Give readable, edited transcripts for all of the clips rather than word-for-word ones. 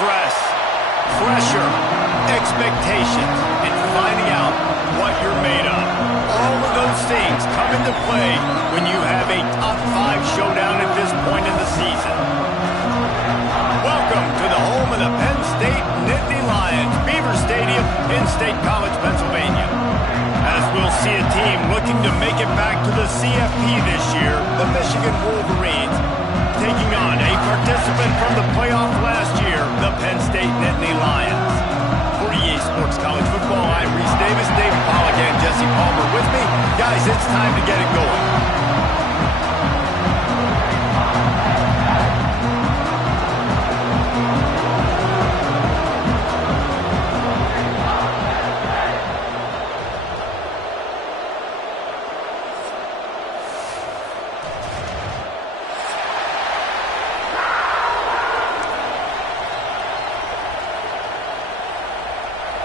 stress, pressure, expectations, and finding out what you're made of. All of those things come into play when you have a top 5 showdown at this point in the season. Welcome to the home of the Penn State Nittany Lions, Beaver Stadium in State College, Pennsylvania. As we'll see a team looking to make it back to the CFP this year, the Michigan Wolverines, taking on a participant from the playoff last year, the Penn State Nittany Lions. For EA Sports College Football, I'm Reese Davis, David Pollack, and Jesse Palmer with me. Guys, it's time to get it going.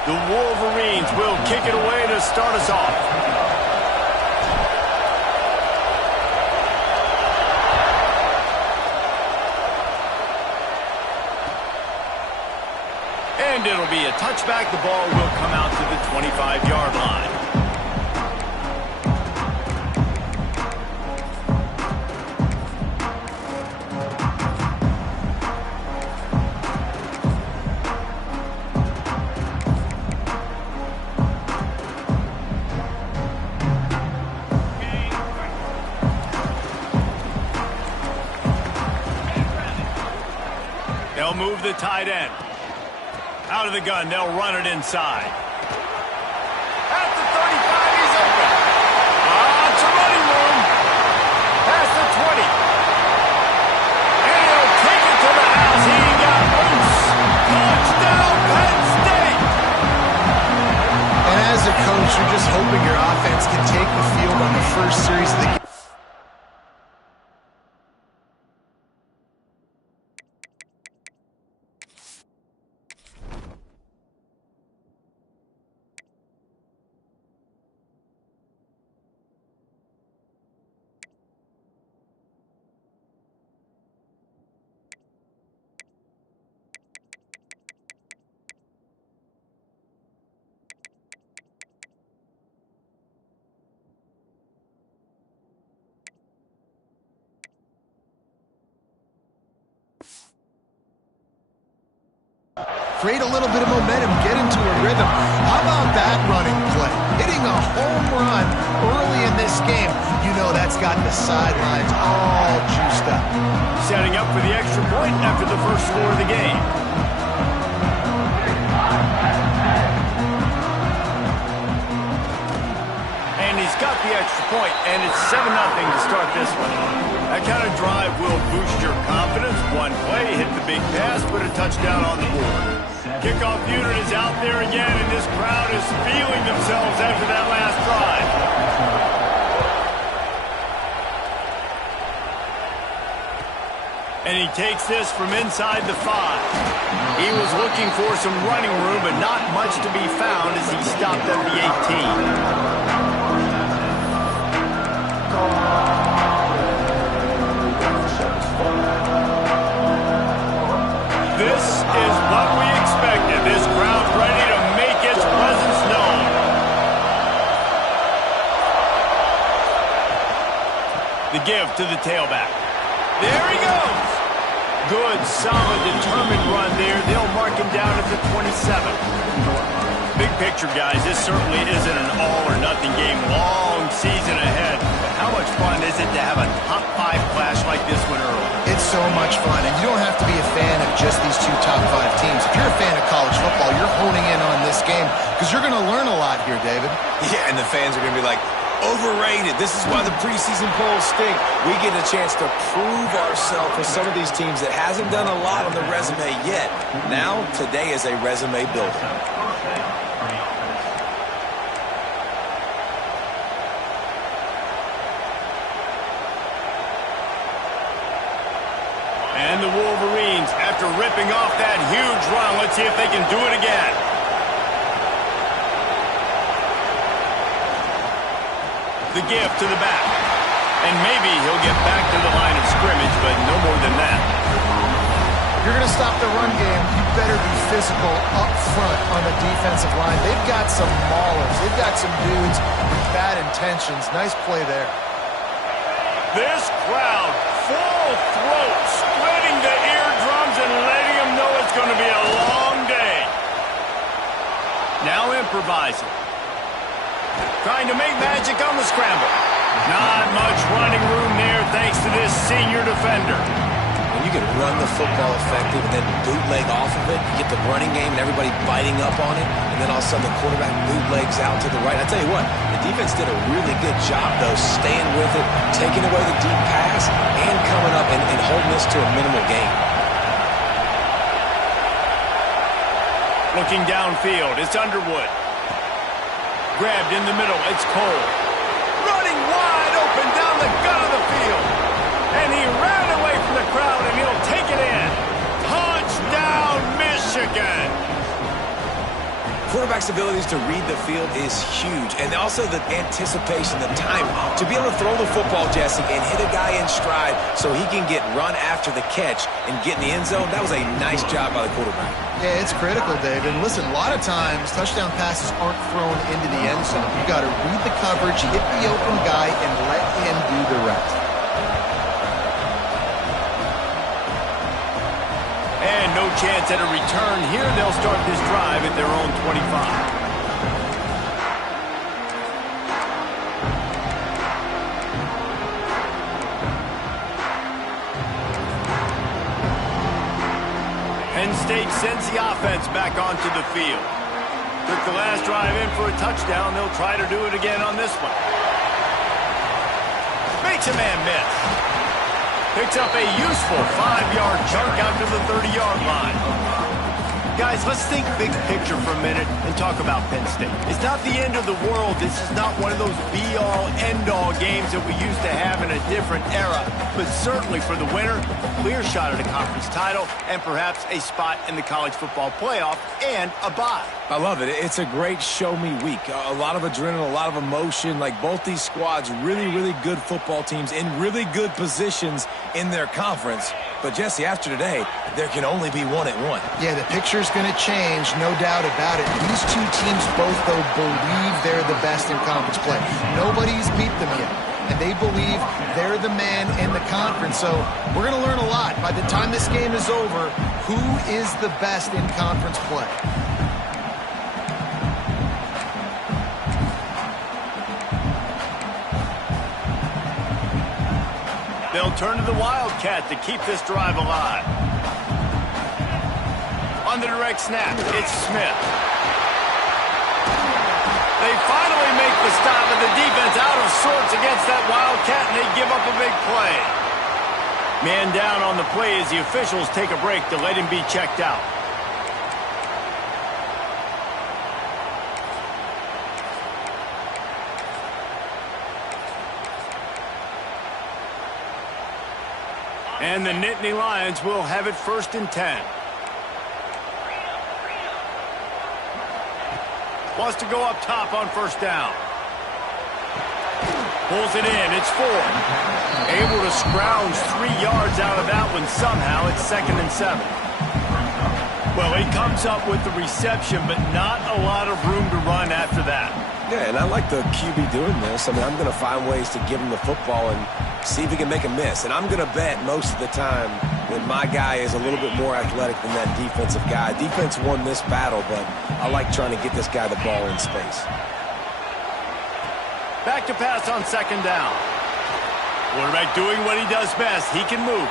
The Wolverines will kick it away to start us off. And it'll be a touchback. The ball will come out to the 25-yard line. They'll move the tight end. Out of the gun, they'll run it inside. At the 35, he's open. It's a running room. Past the 20. And he'll take it to the house. He got loose. Touchdown, Penn State. And as a coach, you're just hoping your offense can take the field on the first series of the game. Create a little bit of momentum, get into a rhythm. How about that running play? Hitting a home run early in this game. You know that's got the sidelines all juiced up. Setting up for the extra point after the first score of the game. And he's got the extra point, and it's 7-0 to start this one. That kind of drive will boost your confidence. One play, hit the big pass, put a touchdown on the board. Kickoff unit is out there again, and this crowd is feeling themselves after that last drive. And he takes this from inside the 5. He was looking for some running room, but not much to be found as he stopped at the 18. This is what we expected. This crowd's ready to make its presence known. The give to the tailback. There he goes. Good, solid, determined run there. They'll mark him down at the 27. Big picture, guys, this certainly isn't an all-or-nothing game. Long season ahead. But how much fun is it to have a top 5 clash like this one early? It's so much fun, and you don't have to be a fan of just these 2 top 5 teams. If you're a fan of college football, you're honing in on this game because you're going to learn a lot here, David. Yeah, and the fans are going to be like, overrated. This is why the preseason polls stink. We get a chance to prove ourselves with some of these teams that hasn't done a lot on the resume yet. Now, today is a resume builder. And the Wolverines, after ripping off that huge run, let's see if they can do it again. The give to the back. And maybe he'll get back to the line of scrimmage, but no more than that. you're going to stop the run game, you better be physical up front on the defensive line. They've got some maulers. They've got some dudes with bad intentions. Nice play there. This crowd, full throat, splitting the eardrums and letting them know it's going to be a long day. Now improvising. Trying to make magic on the scramble. Not much running room there thanks to this senior defender. When you can run the football effective and then bootleg off of it, you get the running game and everybody biting up on it, and then all of a sudden the quarterback bootlegs out to the right. I tell you what, the defense did a really good job, though, staying with it, taking away the deep pass, and coming up and holding this to a minimal gain. Looking downfield, it's Underwood. Grabbed in the middle, it's Cole. Running wide open down the gut of the field. And he ran away from the crowd, and he'll take it in. Touchdown, Michigan! Quarterback's abilities to read the field is huge, and also the anticipation, the time to be able to throw the football, Jesse, and hit a guy in stride so he can get run after the catch and get in the end zone. That was a nice job by the quarterback. Yeah, it's critical, Dave. And listen, a lot of times touchdown passes aren't thrown into the end zone. You got to read the coverage, hit the open guy, and let him do the rest. And no chance at a return here. They'll start this drive at their own 25. Penn State sends the offense back onto the field. Took the last drive in for a touchdown. They'll try to do it again on this one. Makes a man miss. Picks up a useful 5-yard chunk out to the 30-yard line. Guys, let's think big picture for a minute and talk about Penn State. It's not the end of the world. This is not one of those be-all, end-all games that we used to have in a different era. But certainly for the winner, clear shot at a conference title and perhaps a spot in the college football playoff and a bye. I love it. It's a great show-me week. A lot of adrenaline, a lot of emotion. Like both these squads, really, really good football teams in really good positions in their conference. But, Jesse, after today, there can only be one at one. Yeah, the picture's going to change, no doubt about it. These two teams both, though, believe they're the best in conference play. Nobody's beat them yet, and they believe they're the man in the conference. So we're going to learn a lot. By the time this game is over, who is the best in conference play? They'll turn to the Wildcat to keep this drive alive. On the direct snap, it's Smith. They finally make the stop, and the defense out of sorts against that Wildcat, and they give up a big play. Man down on the play as the officials take a break to let him be checked out. And the Nittany Lions will have it 1st and 10. Wants to go up top on 1st down. Pulls it in. It's 4. Able to scrounge 3 yards out of that one somehow. It's 2nd and 7. Well, he comes up with the reception, but not a lot of room to run after that. Yeah, and I like the QB doing this. I mean, I'm going to find ways to give him the football and see if he can make a miss. And I'm going to bet most of the time that my guy is a little bit more athletic than that defensive guy. Defense won this battle, but I like trying to get this guy the ball in space. Back to pass on 2nd down. Quarterback doing what he does best. He can move.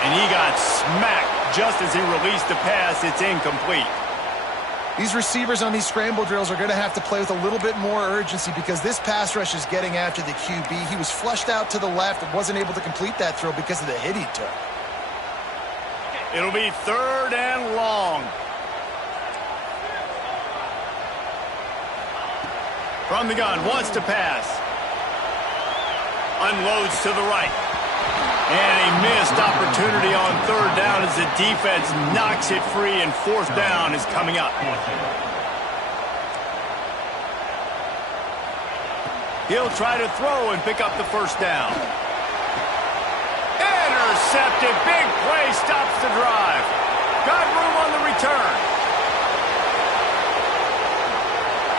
And he got smacked just as he released the pass. It's incomplete. These receivers on these scramble drills are going to have to play with a little bit more urgency because this pass rush is getting after the QB. He was flushed out to the left and wasn't able to complete that throw because of the hit he took. It'll be 3rd and long. From the gun, wants to pass. Unloads to the right. And a missed opportunity on 3rd down as the defense knocks it free, and 4th down is coming up. He'll try to throw and pick up the 1st down. intercepted. Big play stops the drive. Got room on the return.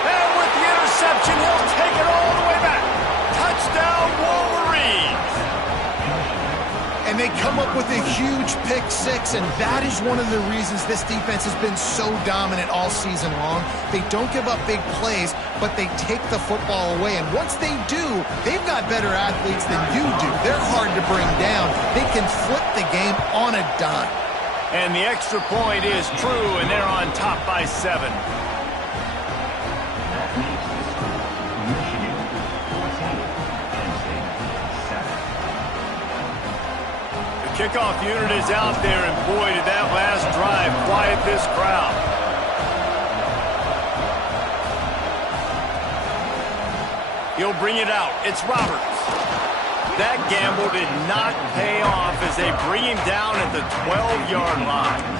And with the interception, he'll take it all the way back. Touchdown, Wolverines. And they come up with a huge pick six, and that is one of the reasons this defense has been so dominant all season long. They don't give up big plays, but they take the football away. And once they do, they've got better athletes than you do. They're hard to bring down. They can flip the game on a dime. And the extra point is true, and they're on top by 7. Kickoff unit is out there, and boy, did that last drive quiet this crowd. He'll bring it out. It's Roberts. That gamble did not pay off as they bring him down at the 12-yard line.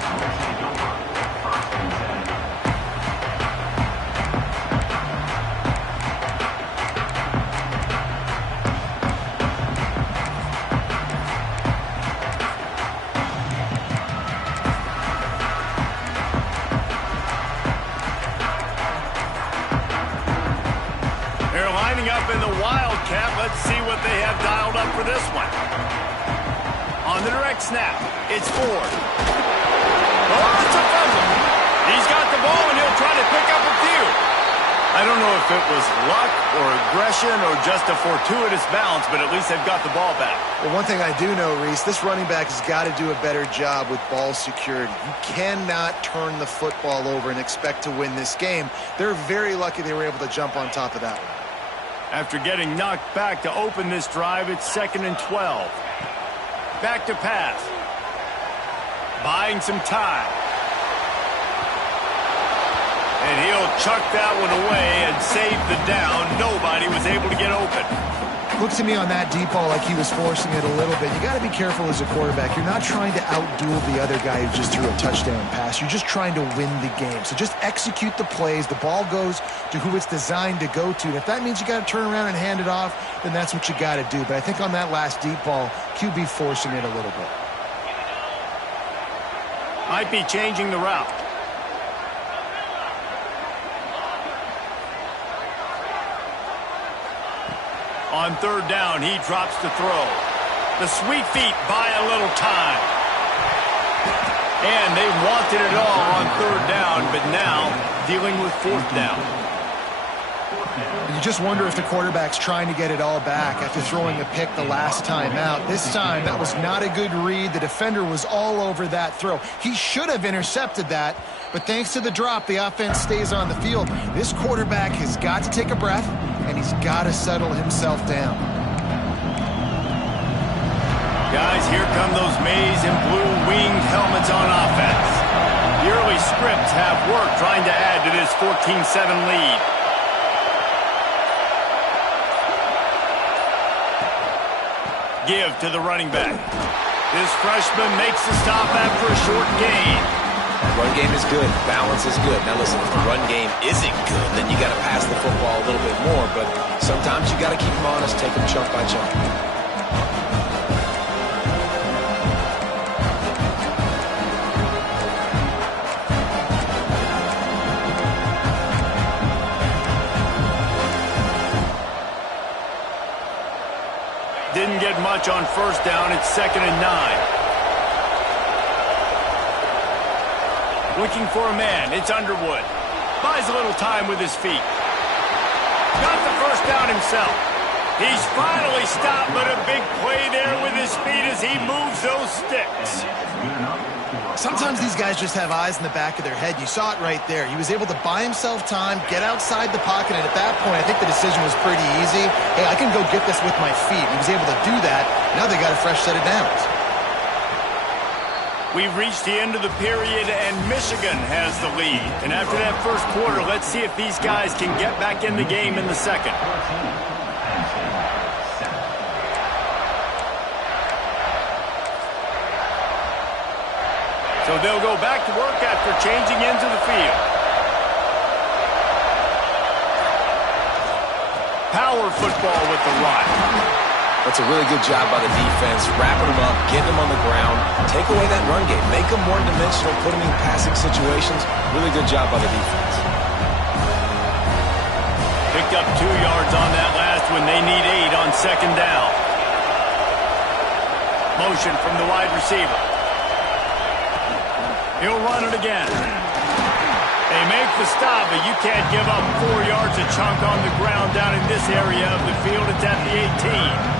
Up in the Wildcat. Let's see what they have dialed up for this one. On the direct snap, it's Ford. Oh, it's a fumble. He's got the ball, and he'll try to pick up a few. I don't know if it was luck or aggression or just a fortuitous bounce, but at least they've got the ball back. Well, one thing I do know, Reese, this running back has got to do a better job with ball security. You cannot turn the football over and expect to win this game. They're very lucky they were able to jump on top of that one. After getting knocked back to open this drive, it's 2nd and 12. Back to pass. Buying some time. And he'll chuck that one away and save the down. Nobody was able to get open. Looks to me on that deep ball like he was forcing it a little bit. You got to be careful as a quarterback. You're not trying to outduel the other guy who just threw a touchdown pass. You're just trying to win the game. So just execute the plays. The ball goes to who it's designed to go to. And if that means you got to turn around and hand it off, then that's what you got to do. But I think on that last deep ball, QB forcing it a little bit. Might be changing the route. On 3rd down, he drops to throw. The sweet feet buy a little time. And they wanted it all on 3rd down, but now dealing with 4th down. You just wonder if the quarterback's trying to get it all back after throwing a pick the last time out. This time, that was not a good read. The defender was all over that throw. He should have intercepted that, but thanks to the drop, the offense stays on the field. This quarterback has got to take a breath, and he's got to settle himself down. Guys, here come those maize and blue winged helmets on offense. The early scripts have worked trying to add to this 14-7 lead. Give to the running back. This freshman makes the stop after a short gain. Run game is good. Balance is good. Now listen, if the run game isn't good, then you got to pass the football a little bit more. But sometimes you got to keep them honest, take them chunk by chunk. Didn't get much on 1st down. It's 2nd and 9. Looking for a man. It's Underwood. Buys a little time with his feet. Got the 1st down himself. He's finally stopped, but a big play there with his feet as he moves those sticks. Sometimes these guys just have eyes in the back of their head. You saw it right there. He was able to buy himself time, get outside the pocket, and at that point, I think the decision was pretty easy. Hey, I can go get this with my feet. He was able to do that. Now they got a fresh set of downs. We've reached the end of the period, and Michigan has the lead. And after that first quarter, let's see if these guys can get back in the game in the second. So they'll go back to work after changing into the field. Power football with the run. That's a really good job by the defense, wrapping them up, getting them on the ground, take away that run game, make them one-dimensional, put them in passing situations. Really good job by the defense. Picked up 2 yards on that last one. They need 8 on second down. Motion from the wide receiver. He'll run it again. They make the stop, but you can't give up 4 yards a chunk on the ground down in this area of the field. It's at the 18.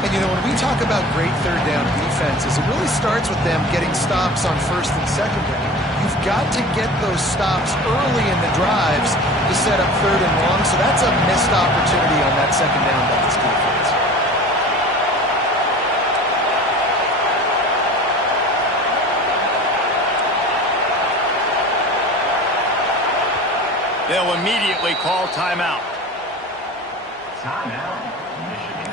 And, you know, when we talk about great third down defenses, it really starts with them getting stops on first and second down. You've got to get those stops early in the drives to set up third and long, so that's a missed opportunity on that second down by this defense. They'll immediately call timeout. Timeout, Michigan.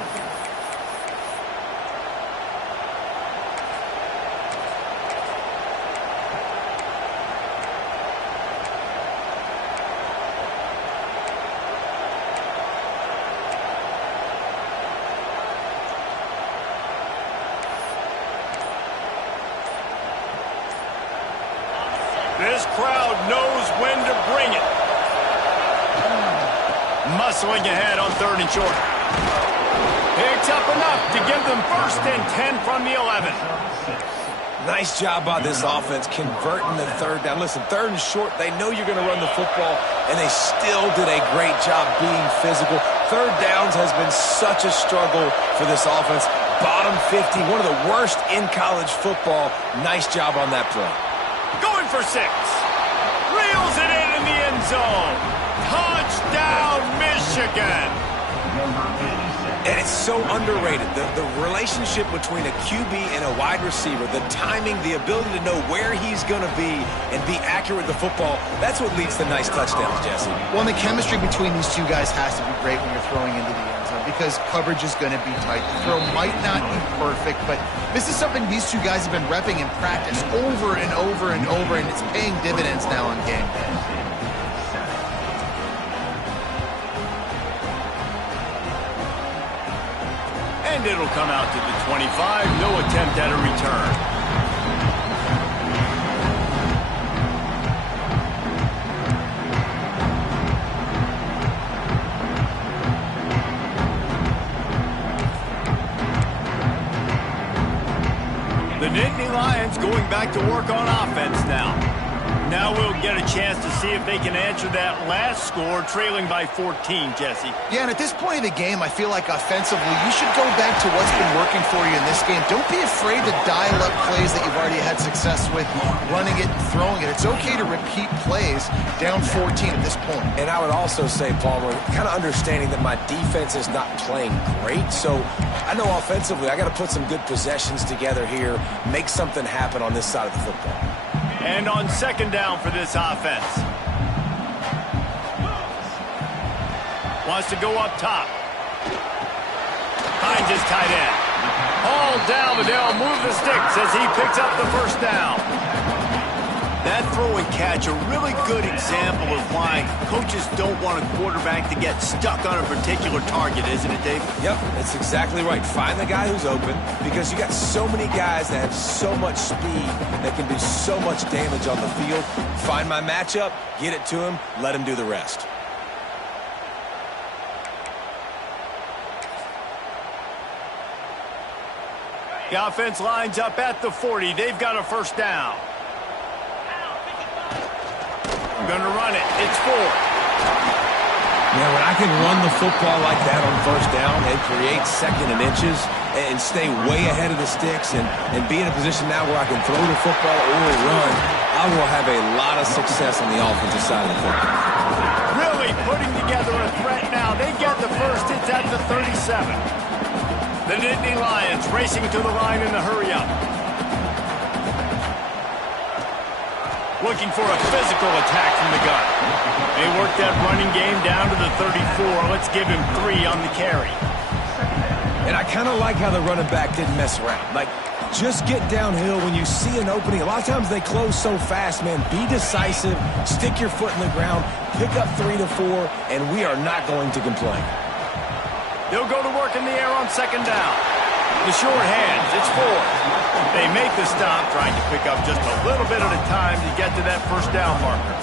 This crowd knows when to bring it. Muscling ahead on 3rd and short. Picks up enough to give them 1st and 10 from the 11. Nice job by this offense converting the 3rd down. Listen, 3rd and short, they know you're going to run the football, and they still did a great job being physical. 3rd downs has been such a struggle for this offense. Bottom 50, one of the worst in college football. Nice job on that play. Going for 6. Reels it in the end zone. Touchdown, Michigan. And it's so underrated. The relationship between a QB and a wide receiver, the timing, the ability to know where he's going to be and be accurate with the football, that's what leads to nice touchdowns, Jesse. Well, and the chemistry between these two guys has to be great when you're throwing into the end zone because coverage is going to be tight. The throw might not be perfect, but this is something these two guys have been repping in practice over and over and over, and it's paying dividends now on game day. And it'll come out to the 25. No attempt at a return. The Nittany Lions going back to work on offense now. Now we'll get a chance to see if they can answer that last score, trailing by 14, Jesse. Yeah, and at this point of the game, I feel like offensively, you should go back to what's been working for you in this game. Don't be afraid to dial up plays that you've already had success with, running it and throwing it. It's okay to repeat plays down 14 at this point. And I would also say, Palmer, kind of understanding that my defense is not playing great, so I know offensively I got to put some good possessions together here, make something happen on this side of the football. And on second down for this offense. Wants to go up top. Finds his tight end. Hauled down, but they'll move the sticks as he picks up the 1st down. That throw and catch, a really good example of why coaches don't want a quarterback to get stuck on a particular target, isn't it, Dave? Yep, that's exactly right. Find the guy who's open because you got so many guys that have so much speed that can do so much damage on the field. Find my matchup, get it to him, let him do the rest. The offense lines up at the 40. They've got a 1st down. Going to run it. It's 4. Yeah, when I can run the football like that on 1st down and create 2nd and inches and stay way ahead of the sticks and be in a position now where I can throw the football or run, I will have a lot of success on the offensive side of the football. Really putting together a threat now. They get the 1st. It's at the 37. The Nittany Lions racing to the line in the hurry-up. Looking for a physical attack from the gun. They work that running game down to the 34. Let's give him 3 on the carry. And I kind of like how the running back didn't mess around. Like, just get downhill when you see an opening. A lot of times they close so fast, man. Be decisive, stick your foot in the ground, pick up 3 to 4, and we are not going to complain. They'll go to work in the air on second down. The short hands, it's 4. They make the stop, trying to pick up just a little bit at a time to get to that first down marker.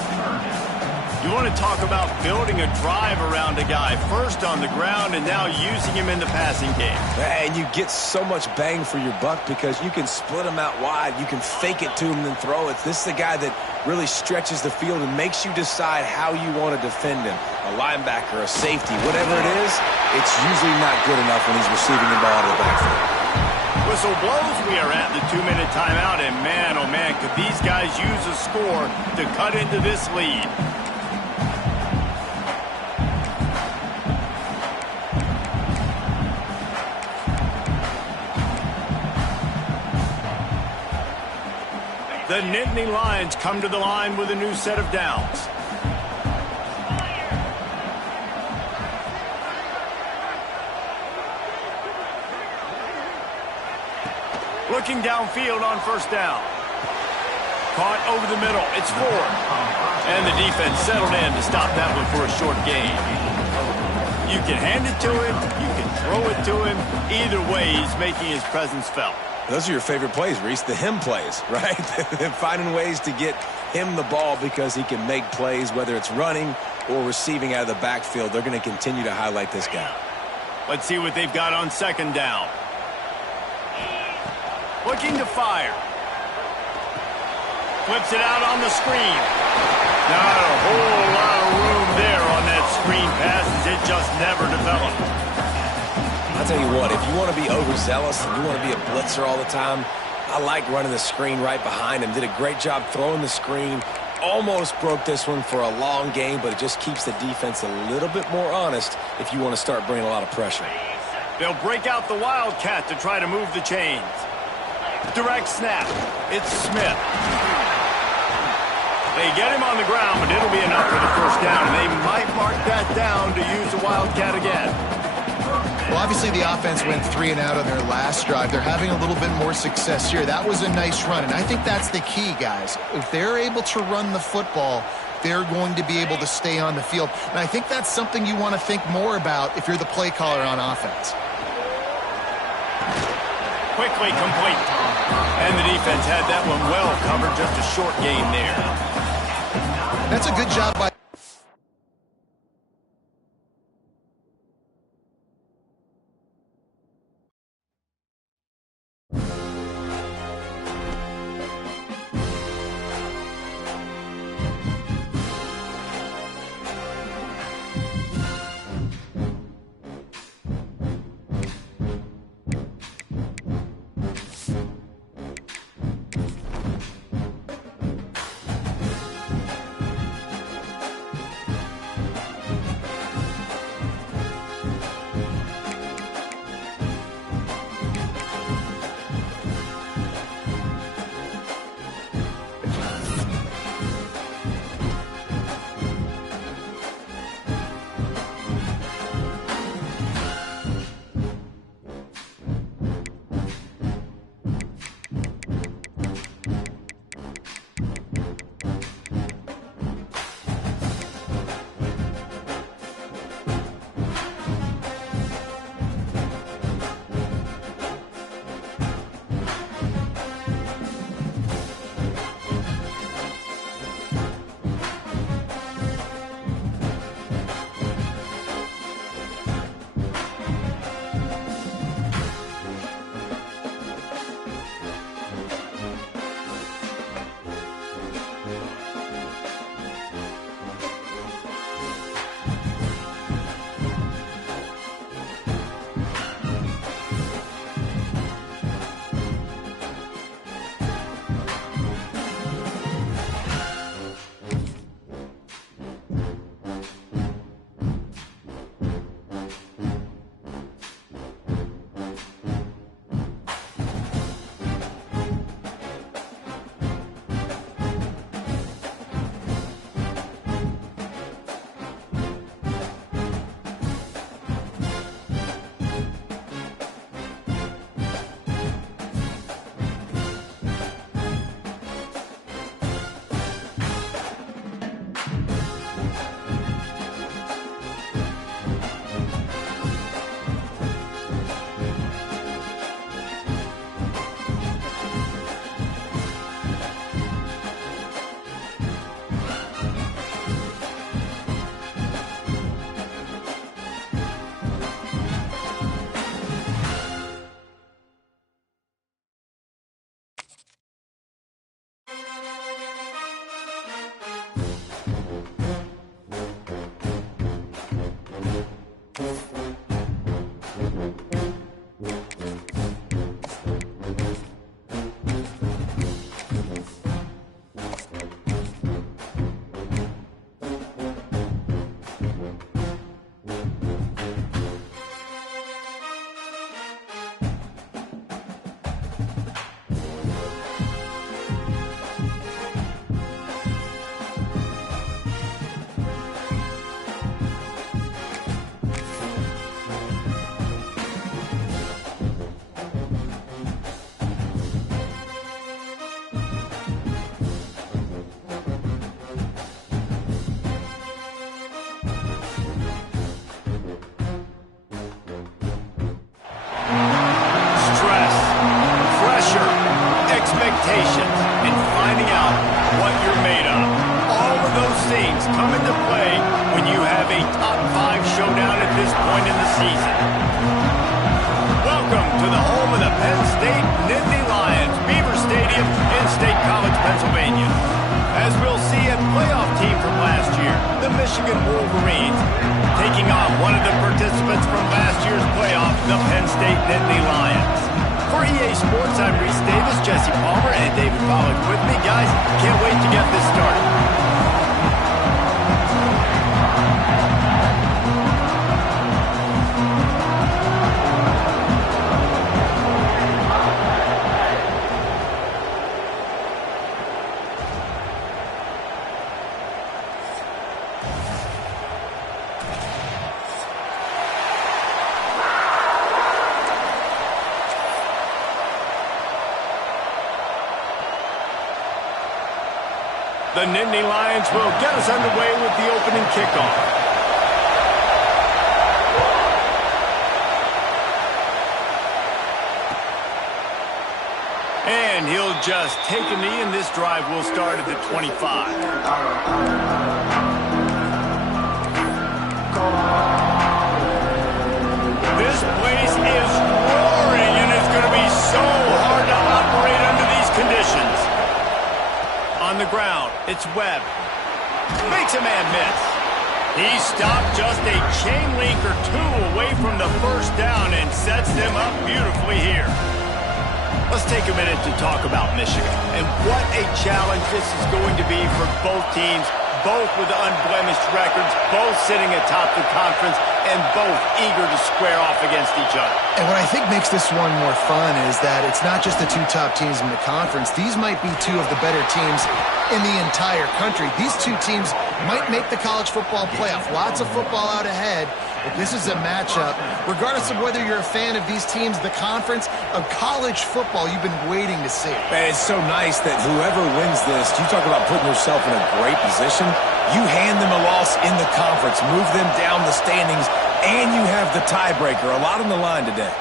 You want to talk about building a drive around a guy, first on the ground and now using him in the passing game. And you get so much bang for your buck because you can split him out wide. You can fake it to him and then throw it. This is the guy that really stretches the field and makes you decide how you want to defend him. A linebacker, a safety, whatever it is, it's usually not good enough when he's receiving the ball out of the backfield. Whistle blows, we are at the 2-minute timeout, and man, oh man, could these guys use a score to cut into this lead. The Nittany Lions come to the line with a new set of downs. Looking downfield on first down. Caught over the middle. It's 4. And the defense settled in to stop that one for a short gain. You can hand it to him. You can throw it to him. Either way, he's making his presence felt. Those are your favorite plays, Reese, the him plays, right? Finding ways to get him the ball because he can make plays, whether it's running or receiving out of the backfield. They're going to continue to highlight this guy. Let's see what they've got on second down. Looking to fire. Flips it out on the screen. Not a whole lot of room there on that screen pass as it just never developed. I'll tell you what, if you want to be overzealous and you want to be a blitzer all the time, I like running the screen right behind him. Did a great job throwing the screen. Almost broke this one for a long game, but it just keeps the defense a little bit more honest if you want to start bringing a lot of pressure. They'll break out the Wildcat to try to move the chains. Direct snap. It's Smith. They get him on the ground, but it'll be enough for the first down, and they might mark that down to use the Wildcat again. Well, obviously the offense went 3 and out on their last drive. They're having a little bit more success here. That was a nice run, and I think that's the key, guys. If they're able to run the football, they're going to be able to stay on the field. And I think that's something you want to think more about if you're the play caller on offense. Quickly complete. And the defense had that one well covered. Just a short gain there. That's a good job by... of those things come into play when you have a top-5 showdown at this point in the season. Welcome to the home of the Penn State Nittany Lions, Beaver Stadium in State College, Pennsylvania. As we'll see, a playoff team from last year, the Michigan Wolverines, taking on one of the participants from last year's playoff, the Penn State Nittany Lions. For EA Sports, I'm Reese Davis, Jesse Palmer, and David Pollack with me. Guys, can't wait to get this started. The Nittany Lions will get us underway with the opening kickoff. And he'll just take a knee, and this drive will start at the 25. This place is roaring, and it's going to be so hard to operate under these conditions. On the ground, it's Webb. Makes a man miss. He stopped just a chain link or two away from the first down and sets them up beautifully here. Let's take a minute to talk about Michigan and what a challenge this is going to be for both teams, both with unblemished records, both sitting atop the conference, and both eager to square off against each other. And what I think makes this one more fun is that it's not just the two top teams in the conference. These might be two of the better teams in the entire country. These two teams might make the college football playoff. Lots of football out ahead, but this is a matchup. Regardless of whether you're a fan of these teams, the conference of college football, you've been waiting to see. Man, it's so nice that whoever wins this, you talk about putting yourself in a great position. You hand them a loss in the conference, move them down the standings, and you have the tiebreaker. A lot on the line today.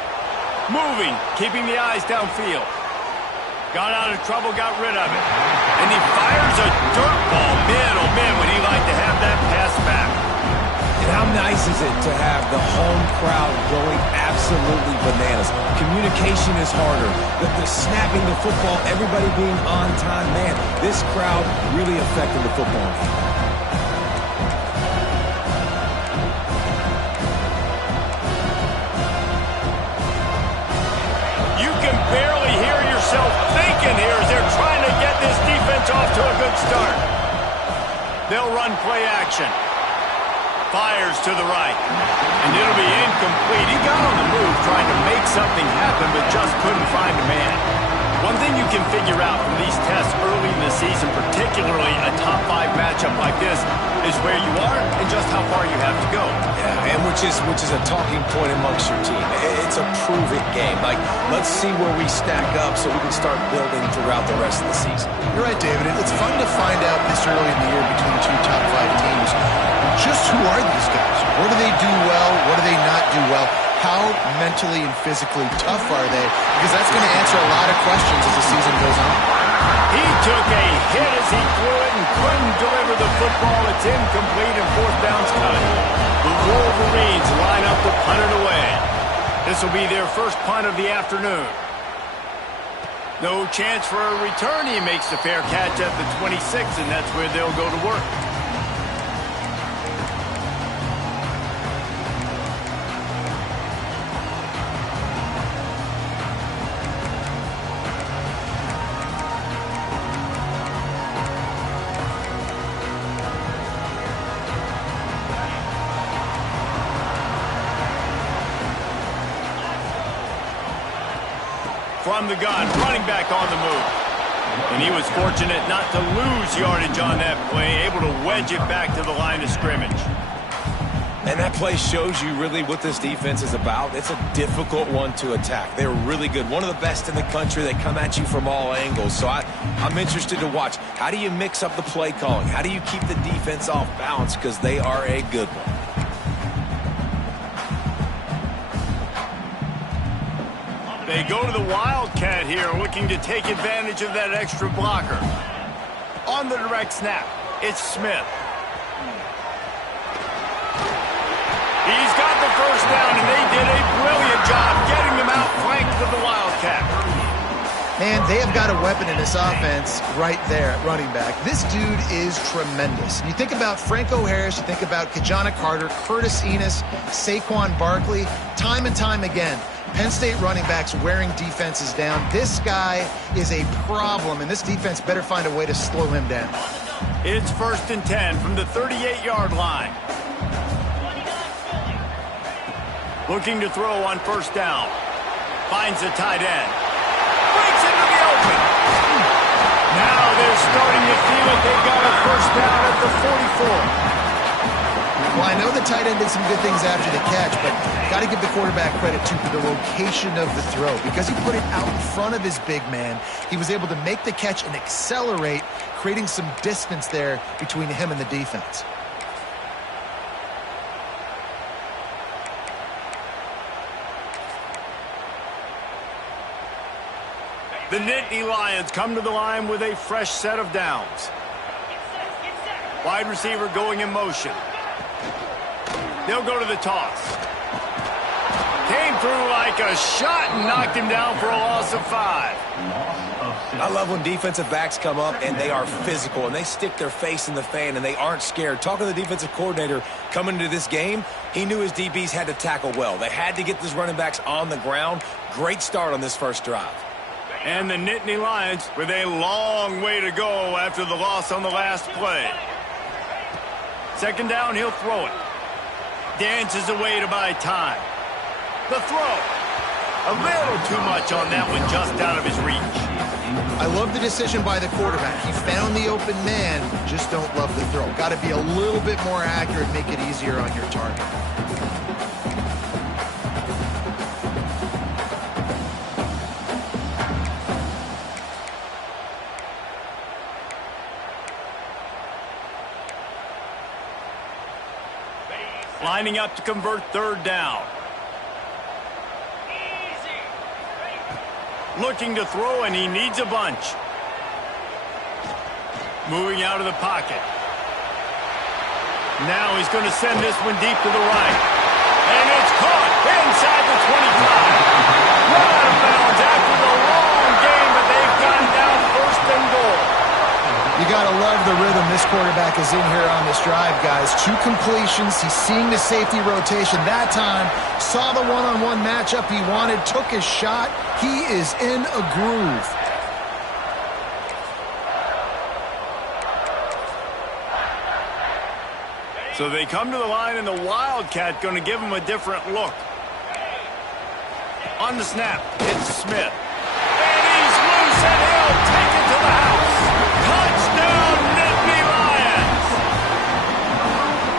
Moving, keeping the eyes downfield. Got out of trouble, got rid of it. And he fires a dirt ball. Man, oh man, would he like to have that pass back. And how nice is it to have the home crowd going absolutely bananas? Communication is harder. The snapping the football, everybody being on time. Man, this crowd really affected the football game. Barely hear yourself thinking here as they're trying to get this defense off to a good start. They'll run play action. Fires to the right. And it'll be incomplete. He got on the move trying to make something happen, but just couldn't find a man. One thing you can figure out from these tests early in the season, particularly a top-5 matchup like this, is where you are and just how far you have to go. Yeah, and which is a talking point amongst your team. It's a prove-it game. Like, let's see where we stack up so we can start building throughout the rest of the season. You're right, David. It's fun to find out this early in the year between two top-5 teams. Just who are these guys? What do they do well? What do they not do well? How mentally and physically tough are they? Because that's going to answer a lot of questions as the season goes on. He took a hit as he threw it and couldn't deliver the football. It's incomplete and fourth down's coming. The Wolverines line up to punt it away. This will be their first punt of the afternoon. No chance for a return. He makes the fair catch at the 26, and that's where they'll go to work. From the gun, running back on the move. And he was fortunate not to lose yardage on that play, able to wedge it back to the line of scrimmage. And that play shows you really what this defense is about. It's a difficult one to attack. They're really good. One of the best in the country. They come at you from all angles. So I'm interested to watch. How do you mix up the play calling? How do you keep the defense off balance? Because they are a good one. They go to the Wildcat here, looking to take advantage of that extra blocker. On the direct snap, It's Smith. He's got the first down, and they did a brilliant job getting them out flanked with the Wildcat. Man, they have got a weapon in this offense right there at running back. This dude is tremendous. You think about Franco Harris, you think about Kajana Carter, Curtis Enos, Saquon Barkley, time and time again. Penn State running backs wearing defenses down. This guy is a problem, and this defense better find a way to slow him down. It's 1st and 10 from the 38-yard line. Looking to throw on 1st down. Finds the tight end. Breaks into the open. Now they're starting to feel it. They've got a 1st down at the 44. Well, I know the tight end did some good things after the catch, but got to give the quarterback credit, too, for the location of the throw. Because he put it out in front of his big man, he was able to make the catch and accelerate, creating some distance there between him and the defense. The Nittany Lions come to the line with a fresh set of downs. Wide receiver going in motion. They'll go to the toss. Came through like a shot and knocked him down for a loss of 5. I love when defensive backs come up and they are physical and they stick their face in the fan and they aren't scared. Talking to the defensive coordinator coming into this game, he knew his DBs had to tackle well. They had to get those running backs on the ground. Great start on this first drive. And the Nittany Lions with a long way to go after the loss on the last play. 2nd down, he'll throw it. Dances away to buy time. The throw. A little too much on that one, just out of his reach. I love the decision by the quarterback. He found the open man, just don't love the throw. Got to be a little bit more accurate, make it easier on your target. Lining up to convert 3rd down. Looking to throw, and he needs a bunch. Moving out of the pocket. Now he's going to send this one deep to the right. And it's caught inside the 25. Run out of bounds after the long game, but they've gotten down 1st and goal. You got to love the rhythm this quarterback is in here on this drive, guys. 2 completions. He's seeing the safety rotation that time. Saw the one-on-one matchup he wanted. Took his shot. He is in a groove. So they come to the line, and the Wildcat going to give him a different look. On the snap, it's Smith. And he's loose, and he'll take it to the house. Touchdown, Nittany Lions!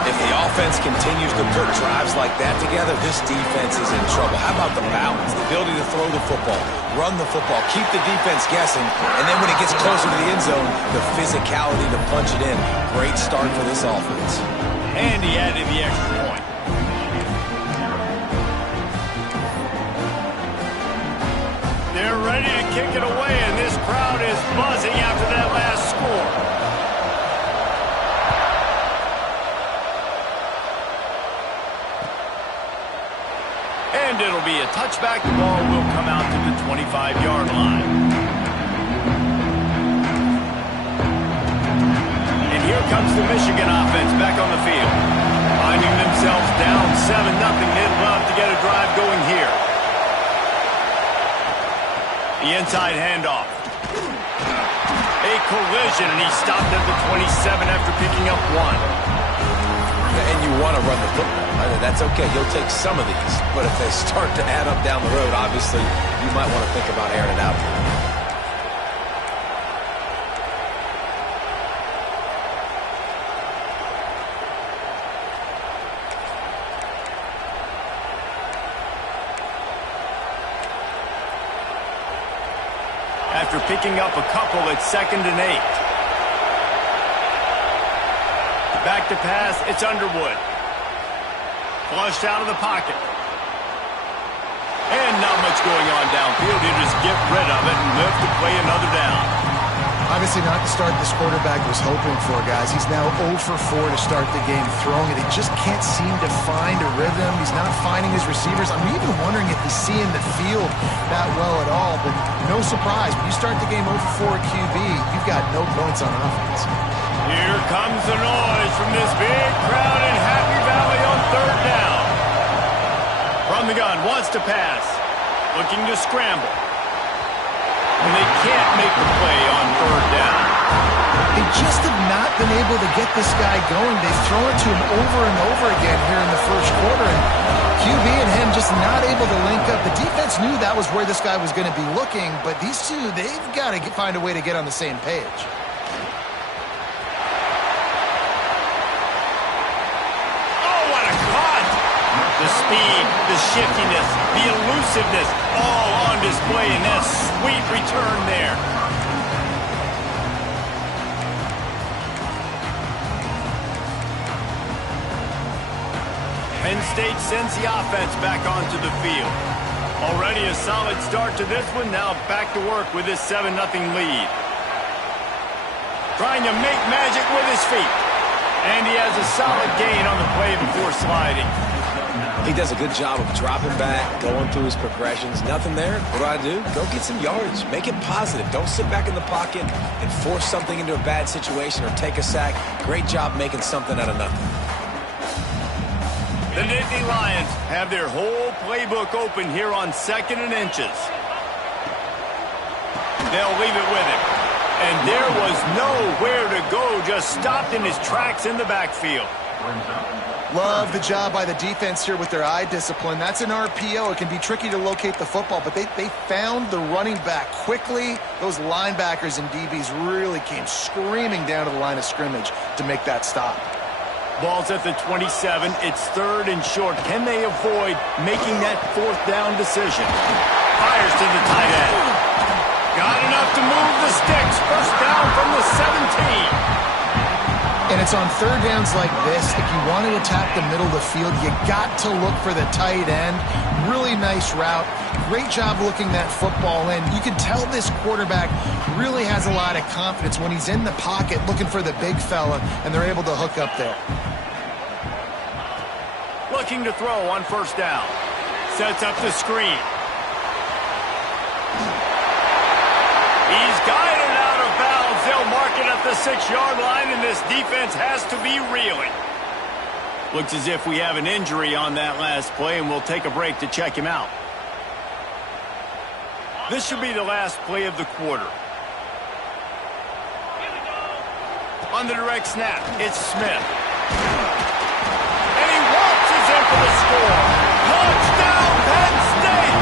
If the offense continues to put drives like that together, this defense is in trouble. How about the balance, the ability to throw the football, run the football, keep the defense guessing, and then when it gets closer to the end zone, the physicality to punch it in. Great start for this offense. And he added the extra point. They're ready to kick it away, and this crowd is buzzing after that last score. And it'll be a touchback. The ball will come out to the 25-yard line. And here comes the Michigan offense back on the field. Finding themselves down 7-0. They'd love to get a drive going here. The inside handoff. A collision, and he stopped at the 27 after picking up 1. And you want to run the football. That's okay. You'll take some of these. But if they start to add up down the road, obviously, you might want to think about airing it out. After picking up a couple, it's 2nd and 8. Back to pass, it's Underwood. Flushed out of the pocket. And not much going on downfield. You just get rid of it and live to play another down. I Obviously not the start this quarterback was hoping for, guys. He's now 0 for 4 to start the game throwing it. He just can't seem to find a rhythm. He's not finding his receivers. I'm even wondering if he's seeing the field that well at all. But no surprise, when you start the game 0 for 4 at QB, you've got no points on offense. Here comes the noise from this big crowd in Happy Valley on third down. From the gun, wants to pass. Looking to scramble. And they can't make the play on third down. They just have not been able to get this guy going. They've thrown it to him over and over again here in the first quarter. And QB and him just not able to link up. The defense knew that was where this guy was going to be looking. But these two, they've got to find a way to get on the same page. The speed, the shiftiness, the elusiveness, all on display in that sweet return there. Penn State sends the offense back onto the field. Already a solid start to this one, now back to work with this 7-0 lead. Trying to make magic with his feet. And he has a solid gain on the play before sliding. He does a good job of dropping back, going through his progressions. Nothing there. What do? Go get some yardage. Make it positive. Don't sit back in the pocket and force something into a bad situation or take a sack. Great job making something out of nothing. The Nittany Lions have their whole playbook open here on 2nd and inches. They'll leave it with him. And there was nowhere to go, just stopped in his tracks in the backfield. Love the job by the defense here with their eye discipline. That's an RPO. It can be tricky to locate the football, but they found the running back quickly. Those linebackers and DBs really came screaming down to the line of scrimmage to make that stop. Ball's at the 27. It's 3rd and short. Can they avoid making that 4th down decision? Fires to the tight end. Got enough to move the sticks. First down from the 17. And it's on 3rd downs like this. If you want to attack the middle of the field, you got to look for the tight end. Really nice route. Great job looking that football in. You can tell this quarterback really has a lot of confidence when he's in the pocket looking for the big fella, and they're able to hook up there. Looking to throw on 1st down. Sets up the screen. He's guided out of bounds. They'll mark it at the 6-yard line, and this defense has to be reeling. Looks as if we have an injury on that last play, and we'll take a break to check him out. This should be the last play of the quarter. On the direct snap, it's Smith. And he waltzes in for the score. Touchdown, Penn State!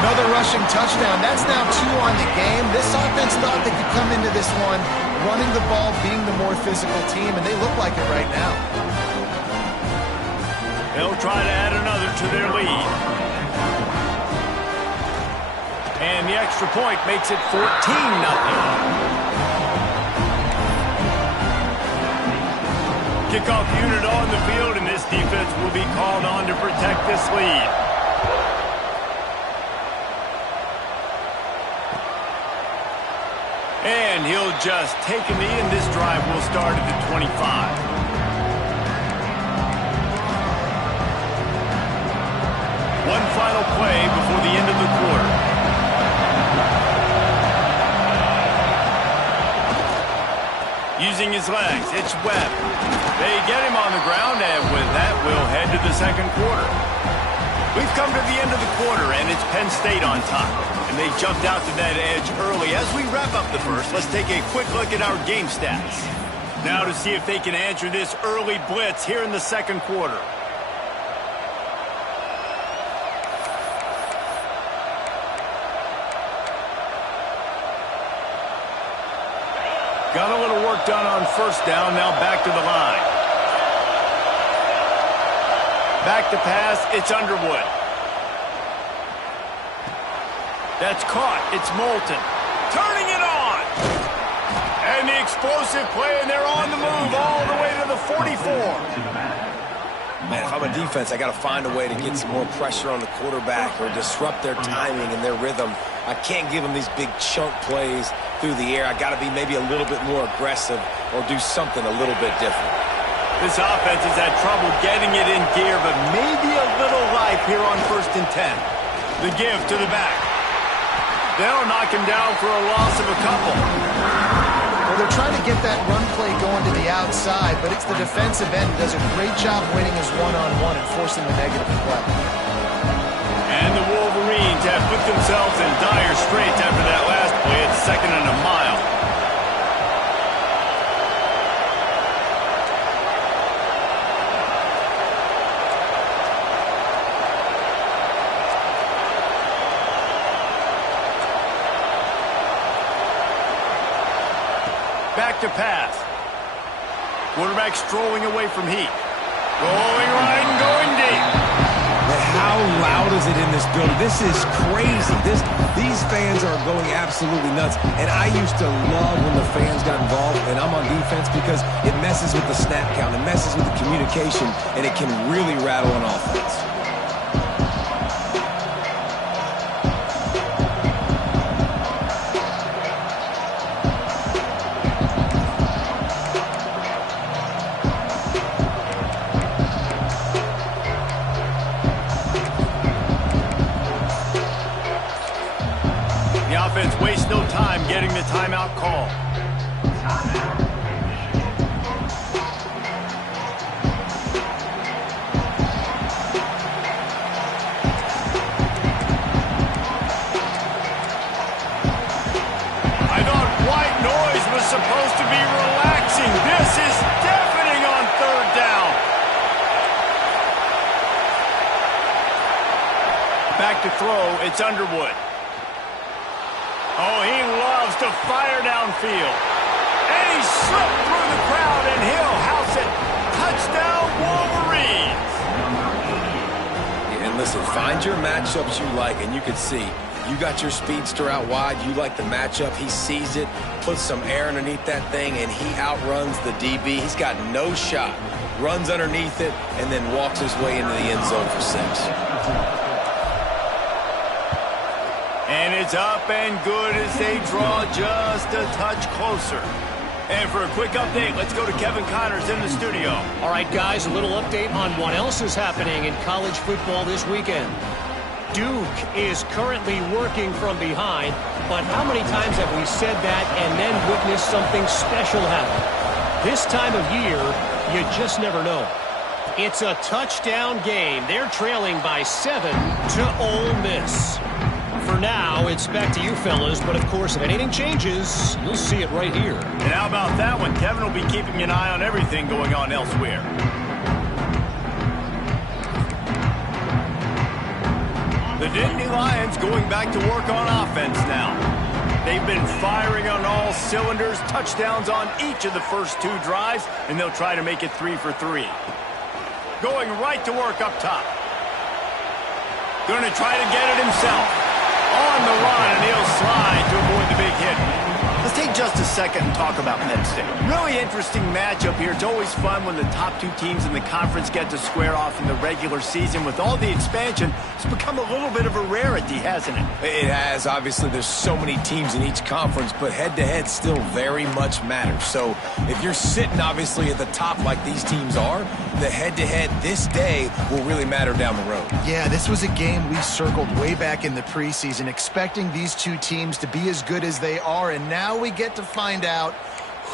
Another rushing touchdown. That's now 2 on the game. This offense thought they could come into this one running the ball, being the more physical team, and they look like it right now. They'll try to add another to their lead. And the extra point makes it 14-0. Kickoff unit on the field, and this defense will be called on to protect this lead. And he'll just take a knee, and this drive will start at the 25. One final play before the end of the quarter. Using his legs, it's Webb. They get him on the ground, and with that, we'll head to the 2nd quarter. We've come to the end of the quarter, and it's Penn State on top. And they jumped out to that edge early. As we wrap up the first, let's take a quick look at our game stats. Now to see if they can answer this early blitz here in the 2nd quarter. Got a little work done on 1st down, now back to the line. Back to pass, it's Underwood. That's caught, it's Moulton. Turning it on! And the explosive play, and they're on the move all the way to the 44. Man, if I'm a defense, I got to find a way to get some more pressure on the quarterback or disrupt their timing and their rhythm. I can't give them these big chunk plays. through the air. I got to be maybe a little bit more aggressive or do something a little bit different. This offense has had trouble getting it in gear, but maybe a little life here on 1st and 10. The give to the back. They'll knock him down for a loss of a couple. Well, they're trying to get that run play going to the outside, but it's the defensive end who does a great job winning his one-on-one and forcing the negative play. And the Wolverines have put themselves in dire straits after that last play. It's 2nd and a mile. Back to pass. Quarterback strolling away from heat. Going right and going deep. But how loud is it in this building? This is crazy. These fans are going absolutely nuts. And I used to love when the fans got involved, and I'm on defense, because it messes with the snap count. It messes with the communication, and it can really rattle an offense. Offense wastes no time getting the timeout call. I thought white noise was supposed to be relaxing. This is deafening on 3rd down. Back to throw, it's Underwood. Oh, he loves to fire downfield. And he slipped through the crowd, and he'll house it. Touchdown, Wolverines. And listen, find your matchups you like, and you can see you got your speedster out wide. You like the matchup. He sees it, puts some air underneath that thing, and he outruns the DB. He's got no shot. Runs underneath it, and then walks his way into the end zone for 6. And it's up and good as they draw just a touch closer. And for a quick update, let's go to Kevin Connors in the studio. All right, guys, a little update on what else is happening in college football this weekend. Duke is currently working from behind, but how many times have we said that and then witnessed something special happen? This time of year, you just never know. It's a touchdown game. They're trailing by 7 to Ole Miss. For now, it's back to you fellas, but of course, if anything changes, you'll see it right here. And how about that one? Kevin will be keeping an eye on everything going on elsewhere. The Nittany Lions going back to work on offense now. They've been firing on all cylinders, touchdowns on each of the first 2 drives, and they'll try to make it 3 for 3. Going right to work up top. Going to try to get it himself. On the run, and he'll slide to avoid the big hit. Let's take just a second and talk about Penn State. Really interesting matchup here. It's always fun when the top 2 teams in the conference get to square off in the regular season. With all the expansion, it's become a little bit of a rarity, hasn't it? It has. Obviously, there's so many teams in each conference, but head-to-head still very much matters. So if you're sitting, obviously, at the top like these teams are, the head-to-head this day will really matter down the road. Yeah, this was a game we circled way back in the preseason, expecting these 2 teams to be as good as they are, and now we get to find out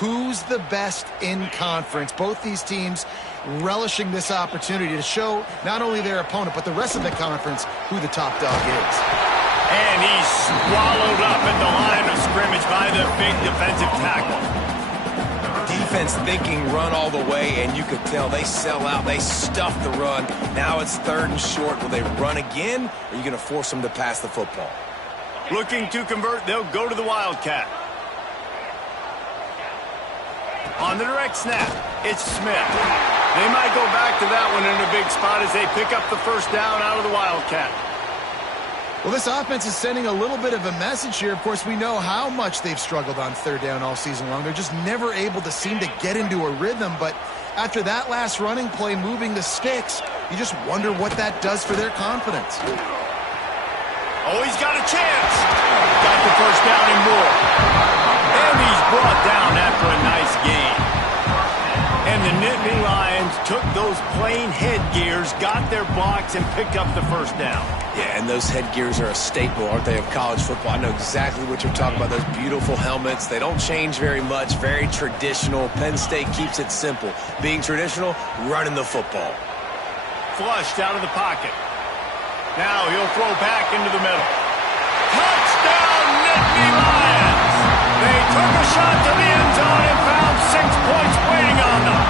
who's the best in conference. Both these teams relishing this opportunity to show not only their opponent, but the rest of the conference who the top dog is. And he's swallowed up at the line of scrimmage by the big defensive tackle. Defense thinking run all the way, and you could tell they sell out. They stuff the run. Now it's 3rd and short. Will they run again, or are you going to force them to pass the football? Looking to convert, they'll go to the Wildcat. On the direct snap, it's Smith. They might go back to that one in a big spot as they pick up the 1st down out of the Wildcat. Well, this offense is sending a little bit of a message here. Of course, we know how much they've struggled on 3rd down all season long. They're just never able to seem to get into a rhythm. But after that last running play, moving the sticks, you just wonder what that does for their confidence. Oh, he's got a chance. Got the 1st down and more. And he's brought down after a nice gain. And the Nittany Lions took those plain headgears, got their blocks, and picked up the first down. Yeah, and those headgears are a staple, aren't they, of college football? I know exactly what you're talking about, those beautiful helmets. They don't change very much, very traditional. Penn State keeps it simple. Being traditional, running the football. Flushed out of the pocket. Now he'll throw back into the middle. Touchdown, Nittany Lions! They took a shot to the end zone and found 6 points waiting on them.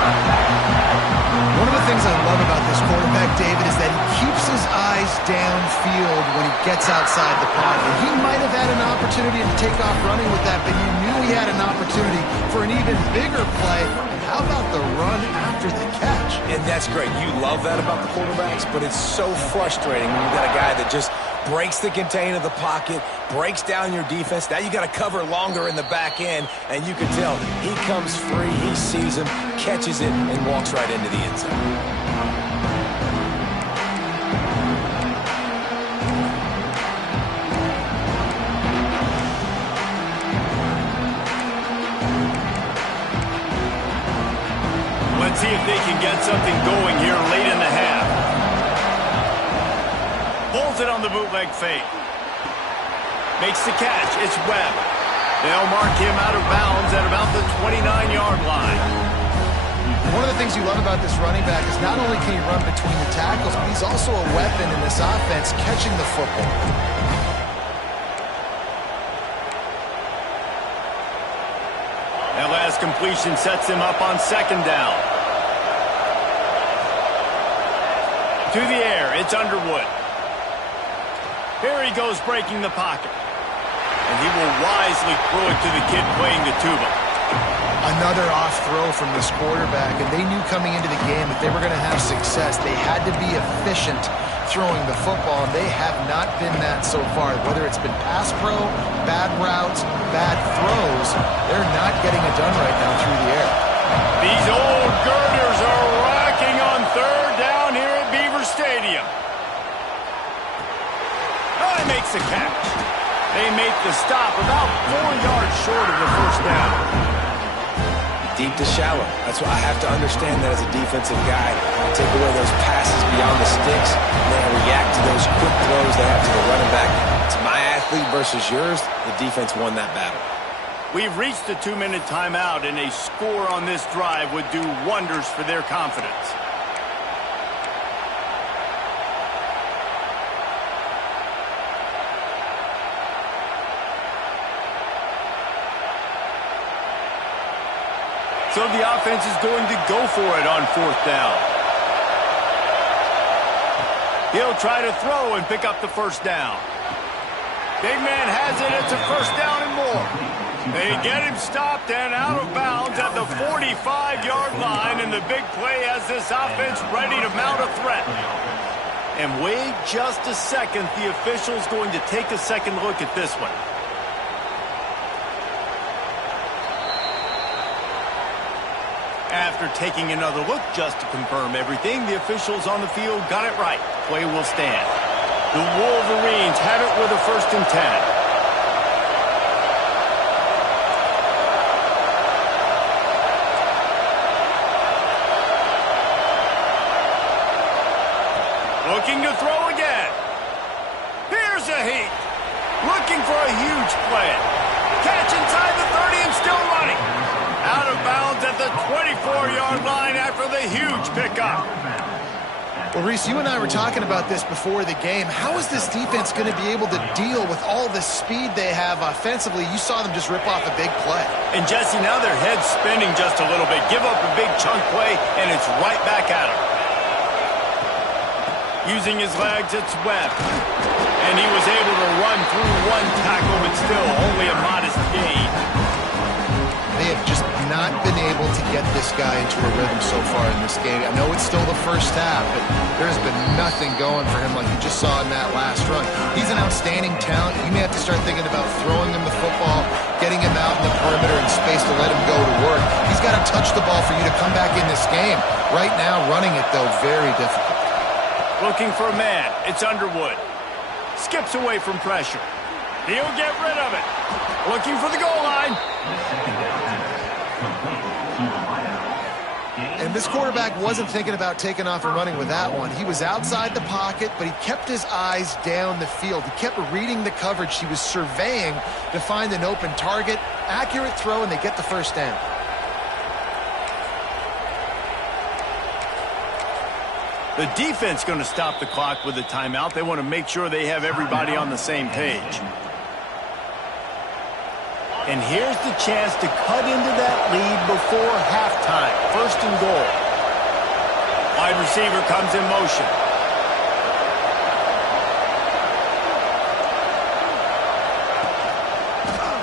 One of the things I love about this quarterback, David, is that he keeps his eyes downfield when he gets outside the pocket. He might have had an opportunity to take off running with that, but he knew he had an opportunity for an even bigger play. And how about the run after the catch? And that's great. You love that about the quarterbacks, but it's so frustrating when you've got a guy that just breaks the contain of the pocket, breaks down your defense. Now you got to cover longer in the back end, and you can tell he comes free, he sees him, catches it, and walks right into the end zone. Let's see if they can get something going here late in the half. Pulls it on the bootleg fake. Makes the catch. It's Webb. They'll mark him out of bounds at about the 29-yard line. One of the things you love about this running back is not only can he run between the tackles, but he's also a weapon in this offense catching the football. That last completion sets him up on second down. To the air, it's Underwood. Here he goes breaking the pocket. And he will wisely throw it to the kid playing the tuba. Another off throw from this quarterback, and they knew coming into the game that they were going to have success. They had to be efficient throwing the football, and they have not been that so far. Whether it's been pass pro, bad routes, bad throws, they're not getting it done right now through the air. These old girders are rocking on third down here at Beaver Stadium. He makes the catch. They make the stop about 4 yards short of the first down. Deep to shallow. That's why I have to understand that as a defensive guy. I take away those passes beyond the sticks, and then I react to those quick throws they have to the running back. It's my athlete versus yours. The defense won that battle. We've reached the 2-minute timeout, and a score on this drive would do wonders for their confidence. So the offense is going to go for it on fourth down. He'll try to throw and pick up the first down. Big man has it. It's a first down and more. They get him stopped and out of bounds at the 45-yard line, and the big play has this offense ready to mount a threat. And wait just a second. The official's going to take a second look at this one. After taking another look just to confirm everything, the officials on the field got it right. Play will stand. The Wolverines have it with a 1st and 10. Looking to throw again. Here's a heat. Looking for a huge play. Catch inside the 30 and still running. Out of bounds at the 24-yard line after the huge pickup. Well, Reese, you and I were talking about this before the game. How is this defense going to be able to deal with all the speed they have offensively? You saw them just rip off a big play. And, Jesse, now their head's spinning just a little bit. Give up a big chunk play, and it's right back at them. Using his legs, it's Webb. And he was able to run through one tackle, but still only a modest gain. They have just not been able to get this guy into a rhythm so far in this game. I know it's still the first half, but there's been nothing going for him like you just saw in that last run. He's an outstanding talent. You may have to start thinking about throwing him the football, getting him out in the perimeter in space to let him go to work. He's got to touch the ball for you to come back in this game. Right now, running it, though, very difficult. Looking for a man. It's Underwood. Skips away from pressure. He'll get rid of it. Looking for the goal line. And this quarterback wasn't thinking about taking off and running with that one. He was outside the pocket, but he kept his eyes down the field. He kept reading the coverage. He was surveying to find an open target. Accurate throw, and they get the first down. The defense going to stop the clock with a timeout. They want to make sure they have everybody on the same page. And here's the chance to cut into that lead before halftime. First and goal. Wide receiver comes in motion.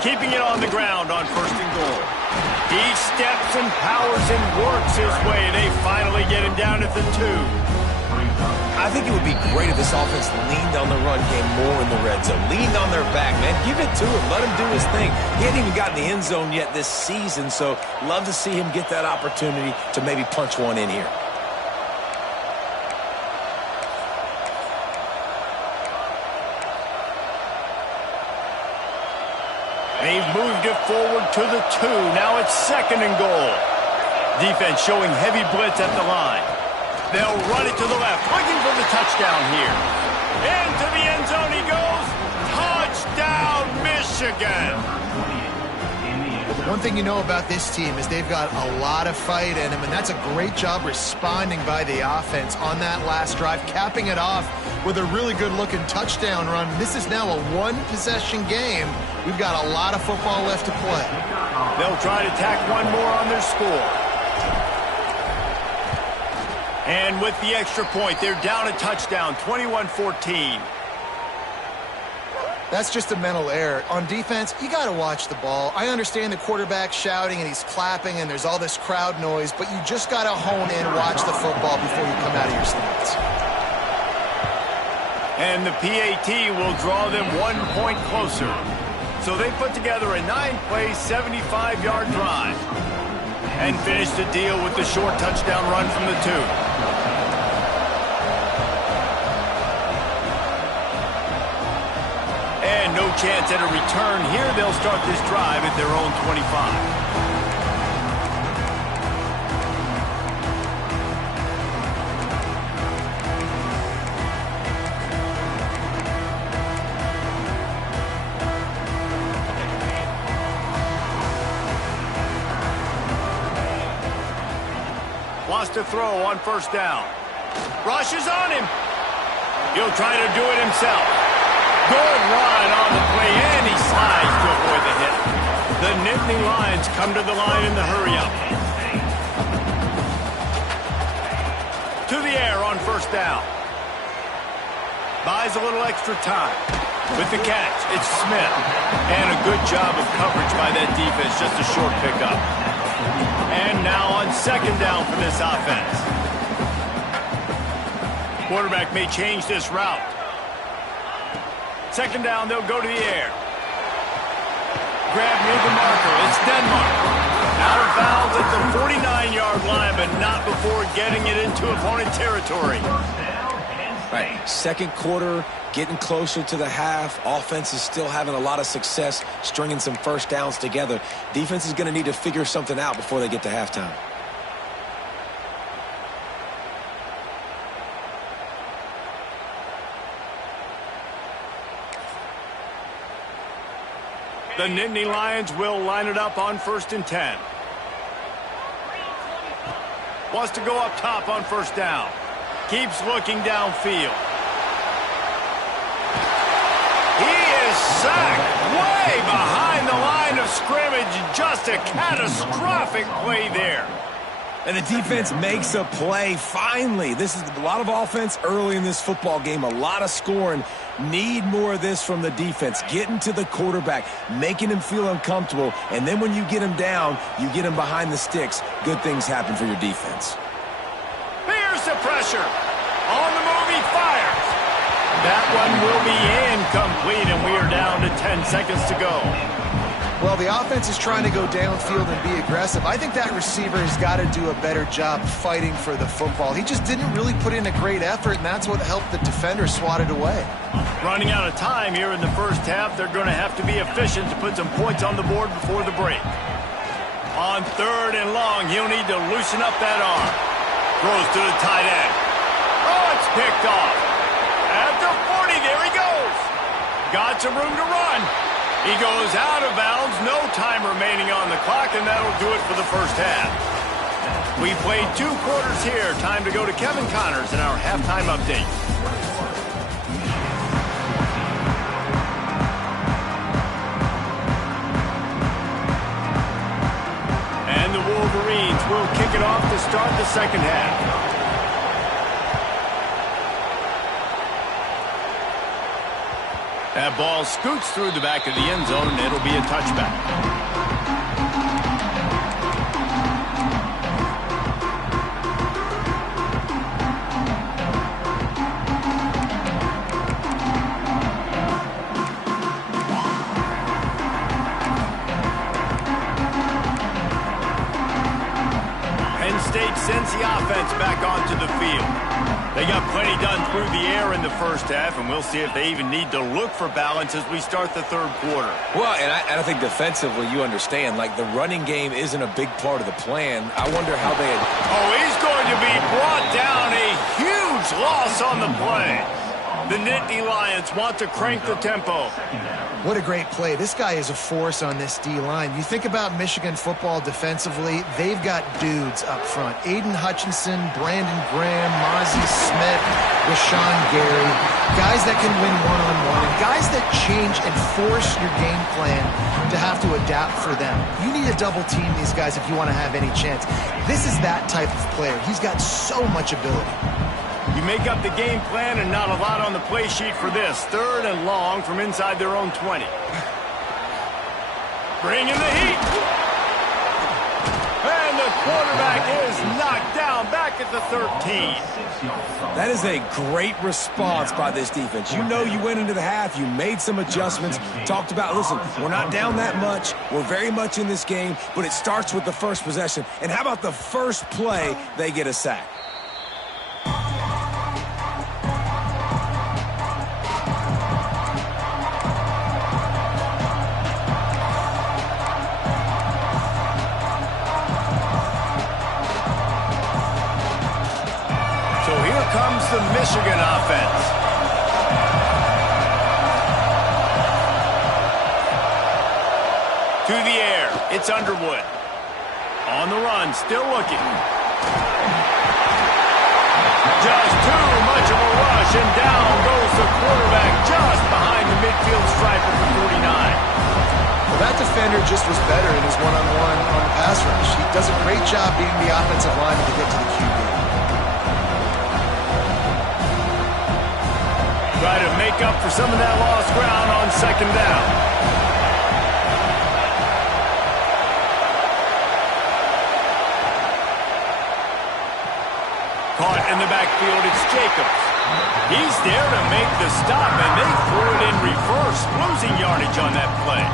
Keeping it on the ground on first and goal. He steps and powers and works his way. They finally get him down at the 2. I think it would be great if this offense leaned on the run game more in the red zone. Leaned on their back, man. Give it to him. Let him do his thing. He hadn't even gotten the end zone yet this season, so love to see him get that opportunity to maybe punch one in here. They've moved it forward to the 2. Now it's second and goal. Defense showing heavy blitz at the line. They'll run it to the left, looking for the touchdown here. Into the end zone he goes. Touchdown, Michigan. One thing you know about this team is they've got a lot of fight in them, and that's a great job responding by the offense on that last drive, capping it off with a really good-looking touchdown run. This is now a one-possession game. We've got a lot of football left to play. They'll try to tack one more on their score. And with the extra point, they're down a touchdown, 21-14. That's just a mental error. On defense, you got to watch the ball. I understand the quarterback shouting and he's clapping and there's all this crowd noise, but you just got to hone in, watch the football before you come out of your stance. And the PAT will draw them 1 point closer. So they put together a 9-play, 75-yard drive and finish the deal with the short touchdown run from the 2. And no chance at a return here. They'll start this drive at their own 25. Wants to throw on first down. Rushes on him. He'll try to do it himself. Good run on the play, and he slides to avoid the hit. The Nittany Lions come to the line in the hurry-up. To the air on first down. Buys a little extra time. With the catch, it's Smith. And a good job of coverage by that defense, just a short pickup. And now on second down for this offense. Quarterback may change this route. Second down, they'll go to the air. Grab near the marker. It's Denmark. Out of bounds at the 49-yard line, but not before getting it into opponent territory. Right, second quarter, getting closer to the half. Offense is still having a lot of success stringing some first downs together. Defense is going to need to figure something out before they get to halftime. The Nittany Lions will line it up on 1st and 10. Wants to go up top on first down. Keeps looking downfield. He is sacked way behind the line of scrimmage. Just a catastrophic play there. And the defense makes a play finally. This is a lot of offense early in this football game, a lot of scoring. Need more of this from the defense. Getting to the quarterback, making him feel uncomfortable, and then when you get him down, you get him behind the sticks. Good things happen for your defense. Here's the pressure. On the move, he fires. That one will be incomplete, and we are down to 10 seconds to go. Well, the offense is trying to go downfield and be aggressive. I think that receiver has got to do a better job fighting for the football. He just didn't really put in a great effort, and that's what helped the defender swat it away. Running out of time here in the first half. They're going to have to be efficient to put some points on the board before the break. On 3rd and long, he'll need to loosen up that arm. Throws to the tight end. Oh, it's picked off. At the 40, there he goes. Got some room to run. He goes out of bounds. No time remaining on the clock, and that'll do it for the first half. We played 2 quarters here. Time to go to Kevin Connors in our halftime update. And the Wolverines will kick it off to start the second half. That ball scoots through the back of the end zone, and it'll be a touchback. Penn State sends the offense back onto the field. They got plenty done through the air in the first half, and we'll see if they even need to look for balance as we start the third quarter. Well, and I think defensively, you understand, like the running game isn't a big part of the plan. I wonder how they had... Oh, he's going to be brought down. A huge loss on the play. The Nittany Lions want to crank the tempo. What a great play. This guy is a force on this D-line. You think about Michigan football defensively, they've got dudes up front. Aiden Hutchinson, Brandon Graham, Mozzie Smith, Rashawn Gary. Guys that can win one-on-one, and guys that change and force your game plan to have to adapt for them. You need to double-team these guys if you want to have any chance. This is that type of player. He's got so much ability. You make up the game plan and not a lot on the play sheet for this. 3rd and long from inside their own 20. Bring in the heat. And the quarterback is knocked down back at the 13. That is a great response by this defense. You know you went into the half, you made some adjustments, talked about, listen, we're not down that much, we're very much in this game, but it starts with the first possession. And how about the first play, they get a sack? Comes the Michigan offense. To the air, it's Underwood. On the run, still looking. Just too much of a rush, and down goes the quarterback just behind the midfield stripe at the 49. Well, that defender just was better in his one-on-one on the pass rush. He does a great job being the offensive lineman to get to the QB. Try to make up for some of that lost ground on 2nd down. Caught in the backfield, it's Jacobs. He's there to make the stop, and they threw it in reverse, losing yardage on that play.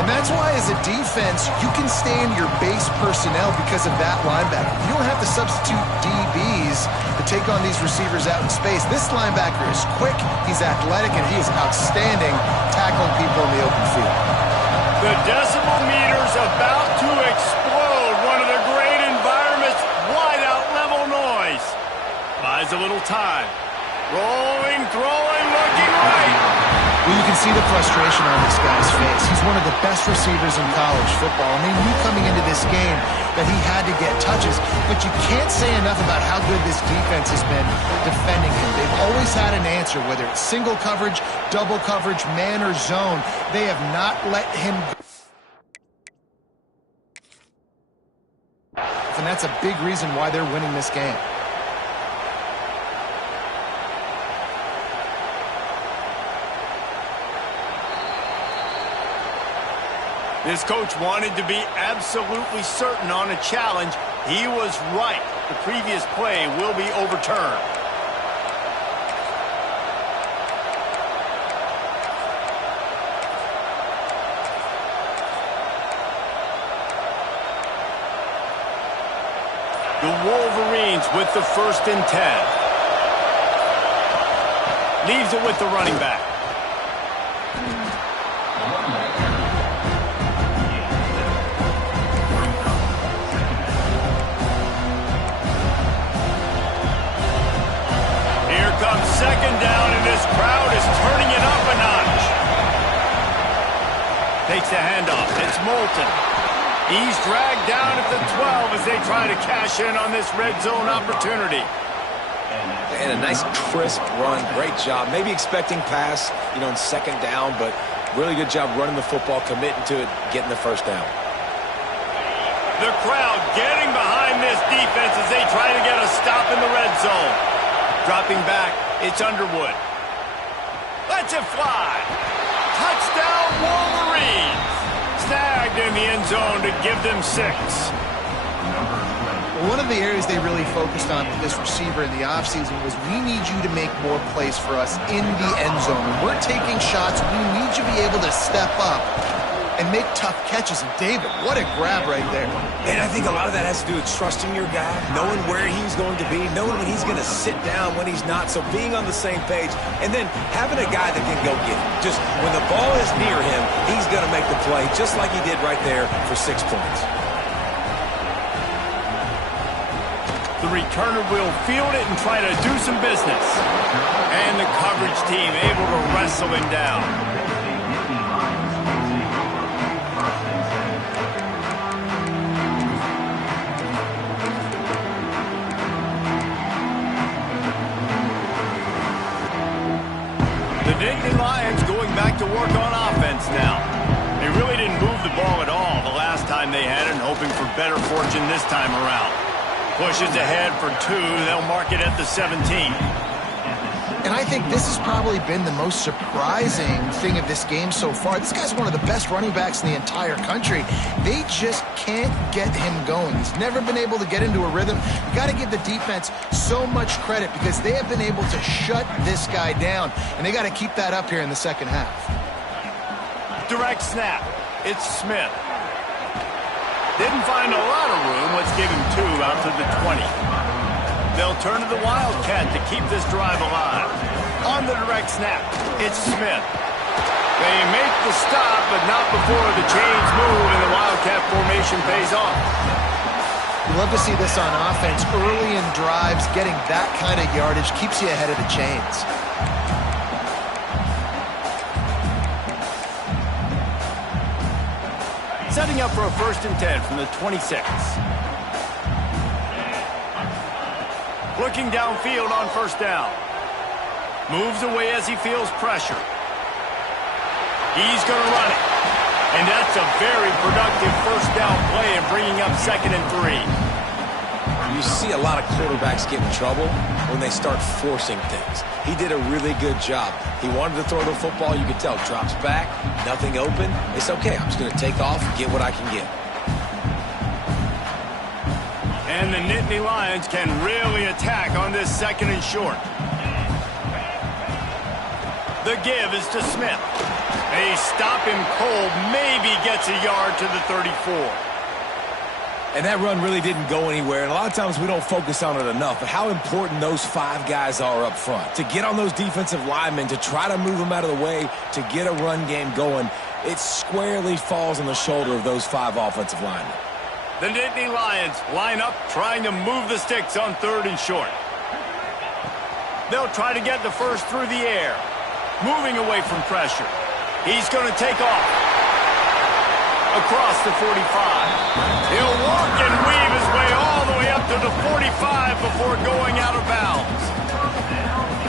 And that's why, as a defense, you can stay in your base personnel because of that linebacker. You don't have to substitute DBs to take on these receivers out in space. This linebacker is quick, he's athletic, and he is outstanding tackling people in the open field. The decimal meter's about to explode. One of the great environments, wide out level noise. Buys a little time. Rolling, throwing, looking right. Well, you can see the frustration on this guy's face. He's one of the best receivers in college football, and they knew coming into this game that he had to get touches, but you can't say enough about how good this defense has been defending him. They've always had an answer, whether it's single coverage, double coverage, man or zone. They have not let him go. And that's a big reason why they're winning this game. This coach wanted to be absolutely certain on a challenge. He was right. The previous play will be overturned. The Wolverines with the 1st and 10. Leaves it with the running back. Here comes second down, and this crowd is turning it up a notch. Takes the handoff. It's Moulton. He's dragged down at the 12 as they try to cash in on this red zone opportunity. And a nice crisp run. Great job. Maybe expecting pass, in second down, but really good job running the football, committing to it, getting the first down. The crowd getting behind this defense as they try to get a stop in the red zone. Dropping back, it's Underwood. Lets it fly. Touchdown, Wolverines. Snagged in the end zone to give them 6. One of the areas they really focused on with this receiver in the offseason was, we need you to make more plays for us in the end zone. When we're taking shots, we need you to be able to step up and make tough catches. And David, what a grab right there. And I think a lot of that has to do with trusting your guy, knowing where he's going to be, knowing when he's going to sit down, when he's not. So being on the same page, and then having a guy that can go get it. Just when the ball is near him, he's going to make the play, just like he did right there for 6 points. The returner will field it and try to do some business. And the coverage team able to wrestle him down. The Nittany Lions going back to work on offense now. They really didn't move the ball at all the last time they had it, and hoping for better fortune this time around. Pushes ahead for 2. They'll mark it at the 17. And I think this has probably been the most surprising thing of this game so far. This guy's one of the best running backs in the entire country. They just can't get him going. He's never been able to get into a rhythm. You got to give the defense so much credit, because they have been able to shut this guy down, and they got to keep that up here in the second half. Direct snap. It's Smith. Didn't find a lot of room. Let's give him 2 out to the 20. They'll turn to the Wildcat to keep this drive alive. On the direct snap, it's Smith. They make the stop, but not before the chains move and the Wildcat formation pays off. You love to see this on offense. Early in drives, getting that kind of yardage keeps you ahead of the chains. Setting up for a 1st and 10 from the 26. Looking downfield on 1st down. Moves away as he feels pressure. He's going to run it. And that's a very productive 1st down play and bringing up 2nd and 3. You see a lot of quarterbacks get in trouble when they start forcing things. He did a really good job. He wanted to throw the football. You could tell. Drops back, nothing open. It's okay. I'm just going to take off and get what I can get. And the Nittany Lions can really attack on this 2nd and short. The give is to Smith. They stop him cold. Maybe gets a yard to the 34. And that run really didn't go anywhere, and a lot of times we don't focus on it enough, but how important those 5 guys are up front. To get on those defensive linemen, to try to move them out of the way, to get a run game going, it squarely falls on the shoulder of those 5 offensive linemen. The Nittany Lions line up, trying to move the sticks on 3rd and short. They'll try to get the first through the air, moving away from pressure. He's going to take off. Across the 45. He'll walk and weave his way all the way up to the 45 before going out of bounds.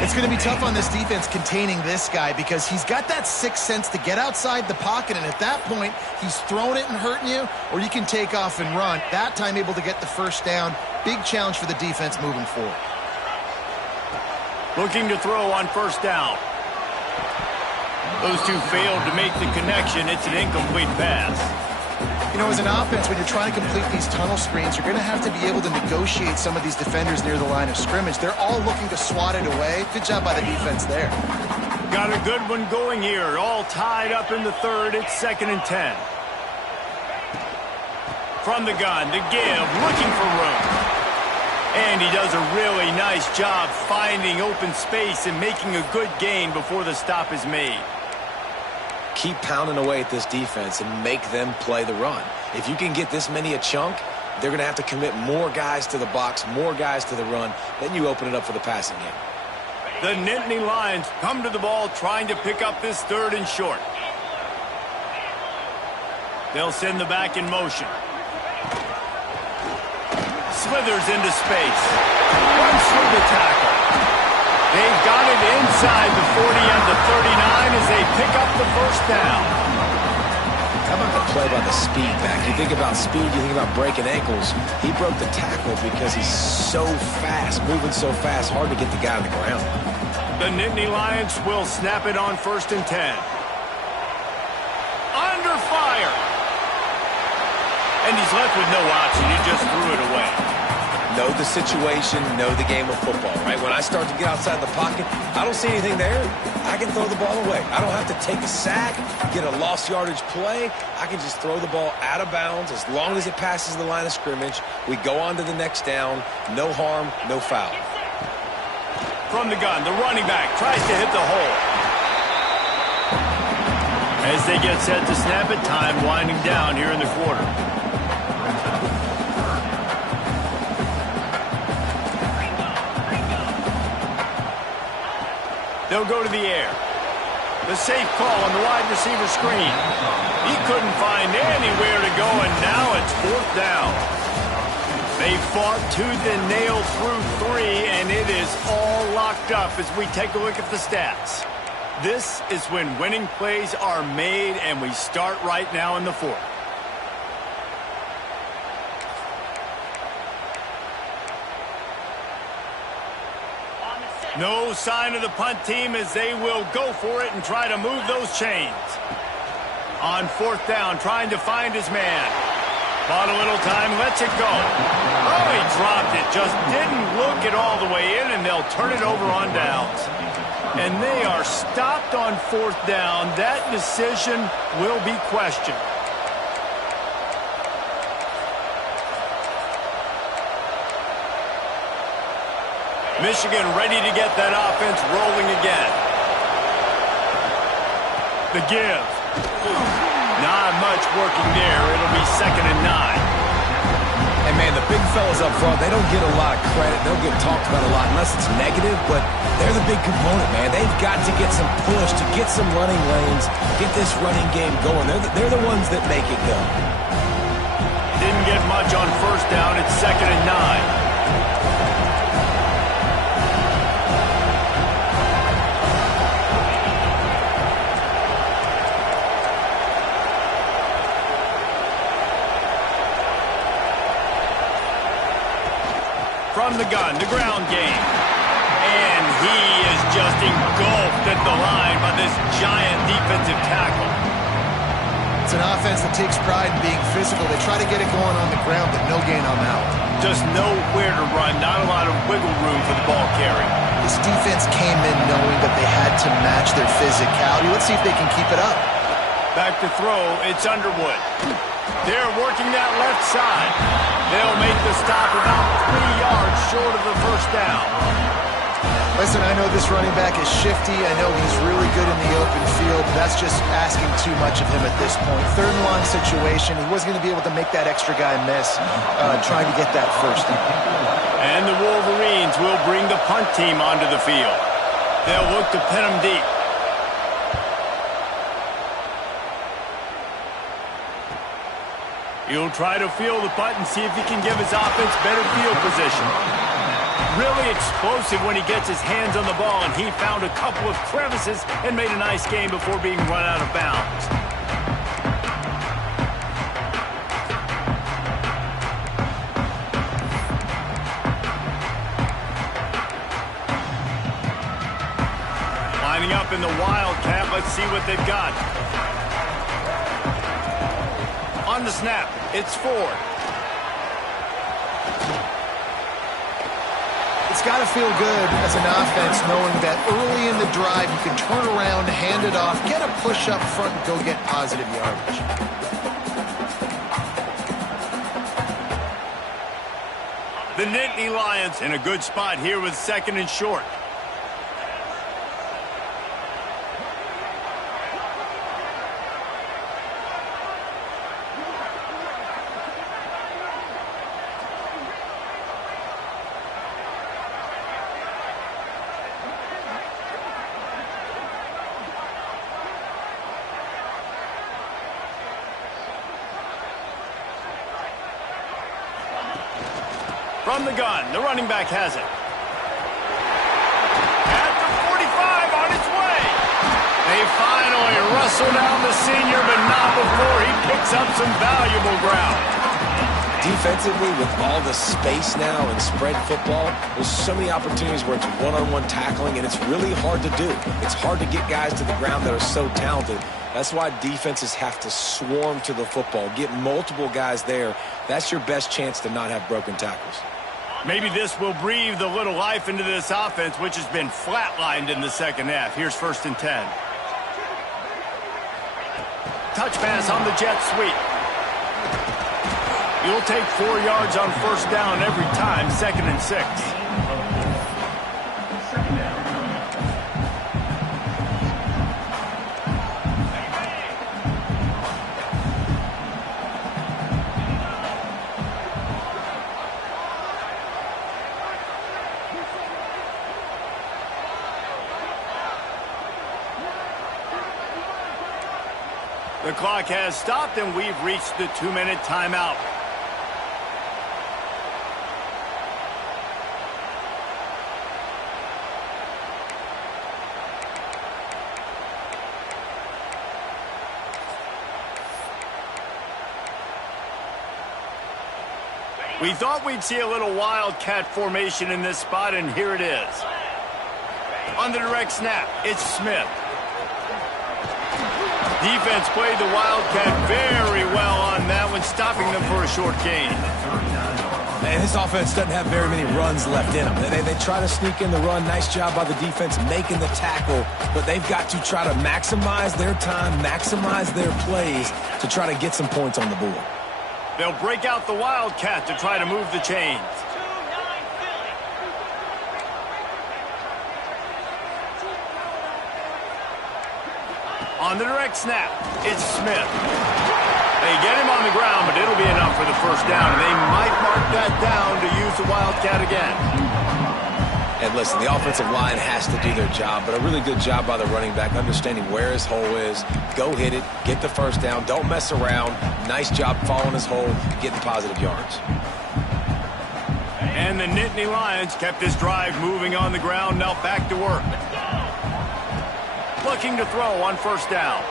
It's going to be tough on this defense containing this guy, because he's got that 6th sense to get outside the pocket, and at that point, he's throwing it and hurting you, or you can take off and run. That time able to get the 1st down. Big challenge for the defense moving forward. Looking to throw on 1st down. Those 2 failed to make the connection. It's an incomplete pass. You know, as an offense, when you're trying to complete these tunnel screens, you're going to have to be able to negotiate some of these defenders near the line of scrimmage. They're all looking to swat it away. Good job by the defense there. Got a good one going here. All tied up in the 3rd. It's 2nd and 10. From the gun, the give, looking for room. And he does a really nice job finding open space and making a good gain before the stop is made. Keep pounding away at this defense and make them play the run. If you can get this many a chunk, they're going to have to commit more guys to the box, more guys to the run. Then you open it up for the passing game. The Nittany Lions come to the ball trying to pick up this 3rd and short. They'll send the back in motion. Slithers into space. Runs through the tackle. They've got it inside the 40 and the 39 as they pick up the 1st down. How about the play by the speed back? You think about speed, you think about breaking ankles. He broke the tackle because he's so fast, moving so fast, hard to get the guy on the ground. The Nittany Lions will snap it on 1st and 10. Under fire. And he's left with no option. He just threw it away. Know the situation, know the game of football, right? When I start to get outside the pocket, I don't see anything there. I can throw the ball away. I don't have to take a sack, get a lost yardage play. I can just throw the ball out of bounds as long as it passes the line of scrimmage. We go on to the next down. No harm, no foul. From the gun, the running back tries to hit the hole. As they get set to snap it, time winding down here in the quarter. They'll go to the air. The safe call on the wide receiver screen. He couldn't find anywhere to go, and now it's 4th down. They fought tooth and nail through 3, and it is all locked up as we take a look at the stats. This is when winning plays are made, and we start right now in the 4th. No sign of the punt team as they will go for it and try to move those chains. On 4th down, trying to find his man. Bought a little time, lets it go. Oh, he dropped it. Just didn't look it all the way in, and they'll turn it over on downs. And they are stopped on 4th down. That decision will be questioned. Michigan ready to get that offense rolling again. The give. Not much working there. It'll be 2nd and 9. And, man, the big fellas up front, they don't get a lot of credit. They'll get talked about a lot unless it's negative, but they're the big component, man. They've got to get some push, to get some running lanes, get this running game going. They're the ones that make it go. Didn't get much on 1st down. It's 2nd and 9. From the gun, the ground game. And he is just engulfed at the line by this giant defensive tackle. It's an offense that takes pride in being physical. They try to get it going on the ground, but no gain on that one. Just nowhere to run, not a lot of wiggle room for the ball carry. This defense came in knowing that they had to match their physicality. Let's see if they can keep it up. Back to throw, it's Underwood. They're working that left side. They'll make the stop about 3 yards short of the 1st down. Listen, I know this running back is shifty. I know he's really good in the open field, but that's just asking too much of him at this point. 3rd and long situation. He wasn't going to be able to make that extra guy miss trying to get that 1st down. And the Wolverines will bring the punt team onto the field. They'll look to pin him deep. He'll try to field the punt and see if he can give his offense better field position. Really explosive when he gets his hands on the ball, and he found a couple of crevices and made a nice game before being run out of bounds. Lining up in the Wildcat, let's see what they've got. On the snap, it's Ford. It's got to feel good as an offense knowing that early in the drive you can turn around, hand it off, get a push up front, and go get positive yardage. The Nittany Lions in a good spot here with 2nd and short. From the gun, the running back has it. At the 45, on its way. They finally wrestle down the senior, but not before he picks up some valuable ground. Defensively, with all the space now and spread football, there's so many opportunities where it's one-on-one tackling, and it's really hard to do. It's hard to get guys to the ground that are so talented. That's why defenses have to swarm to the football, get multiple guys there. That's your best chance to not have broken tackles. Maybe this will breathe a little life into this offense, which has been flatlined in the second half. Here's 1st and 10. Touch pass on the jet sweep. You'll take 4 yards on 1st down every time, 2nd and 6. The clock has stopped, and we've reached the 2-minute timeout. We thought we'd see a little wildcat formation in this spot, and here it is. On the direct snap, it's Smith. Defense played the Wildcat very well on that one, stopping them for a short gain. And this offense doesn't have very many runs left in them. They try to sneak in the run. Nice job by the defense making the tackle, but they've got to try to maximize their time, maximize their plays to try to get some points on the board. They'll break out the Wildcat to try to move the chains. On the direct snap, it's Smith. They get him on the ground, but it'll be enough for the 1st down, and they might mark that down to use the Wildcat again. And listen, the offensive line has to do their job, but a really good job by the running back, understanding where his hole is. Go hit it, get the 1st down, don't mess around. Nice job following his hole, getting positive yards. And the Nittany Lions kept this drive moving on the ground, now back to work. Looking to throw on 1st down.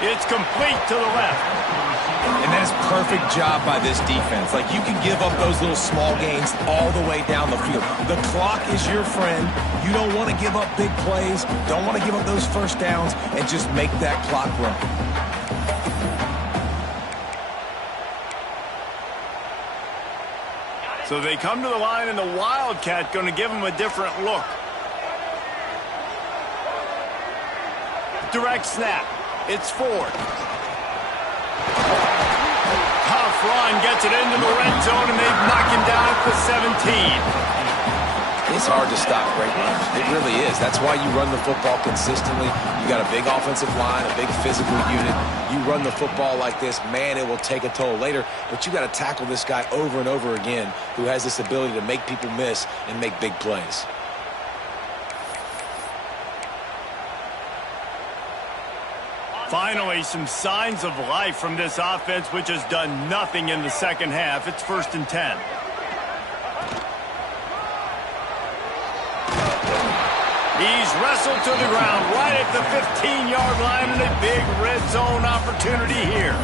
It's complete to the left. And that's perfect job by this defense. Like, you can give up those little small gains all the way down the field. The clock is your friend. You don't want to give up big plays. Don't want to give up those 1st downs, and just make that clock run. So they come to the line, and the Wildcat going to give them a different look. Direct snap. It's Ford. Tough run, gets it into the red zone, and they've knocked him down at the 17. It's hard to stop great runners. It really is. That's why you run the football consistently. You got a big offensive line, a big physical unit. You run the football like this, man, it will take a toll later. But you got to tackle this guy over and over again who has this ability to make people miss and make big plays. Finally, some signs of life from this offense, which has done nothing in the second half. It's 1st and 10. He's wrestled to the ground right at the 15-yard line, and a big red zone opportunity here.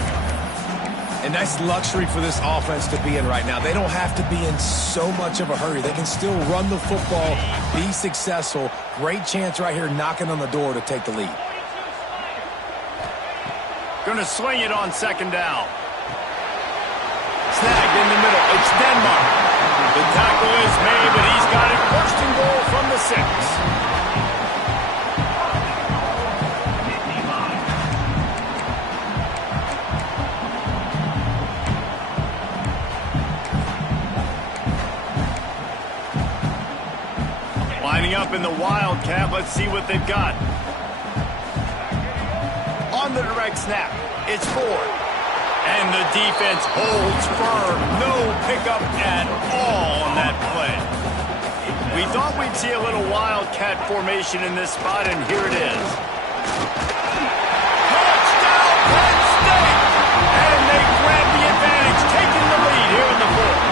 And that's luxury for this offense to be in right now. They don't have to be in so much of a hurry. They can still run the football, be successful. Great chance right here knocking on the door to take the lead. Going to swing it on 2nd down. Snagged in the middle. It's Denmark. The tackle is made, but he's got it 1st and goal from the 6. Lining up in the Wildcat. Let's see what they've got. On the direct snap, it's Ford. And the defense holds firm. No pickup at all on that play. We thought we'd see a little Wildcat formation in this spot, and here it is. Touchdown, Penn State! And they grab the advantage, taking the lead here in the fourth.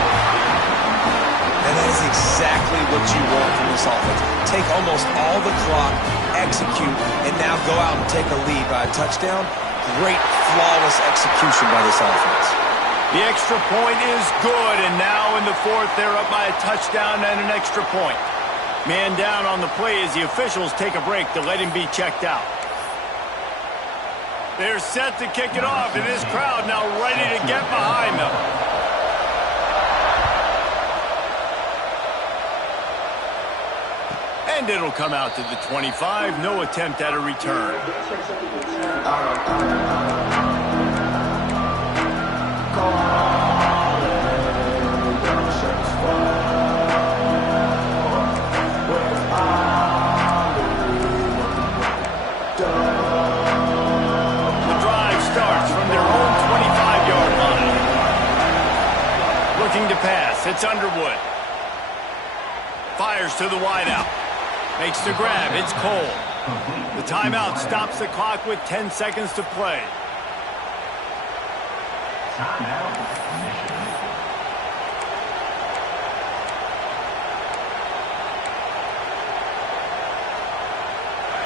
And that is exactly what you want from this offense. Take almost all the clock, execute, and now go out and take a lead by a touchdown. Great, flawless execution by this offense. The extra point is good, and now in the fourth, they're up by a touchdown and an extra point. Man down on the play as the officials take a break to let him be checked out. They're set to kick it off, and this crowd now ready to get behind them. And it'll come out to the 25. No attempt at a return. The drive starts from their own 25-yard line. Looking to pass. It's Underwood. Fires to the wideout. Makes the grab. It's Cole. The timeout stops the clock with 10 seconds to play.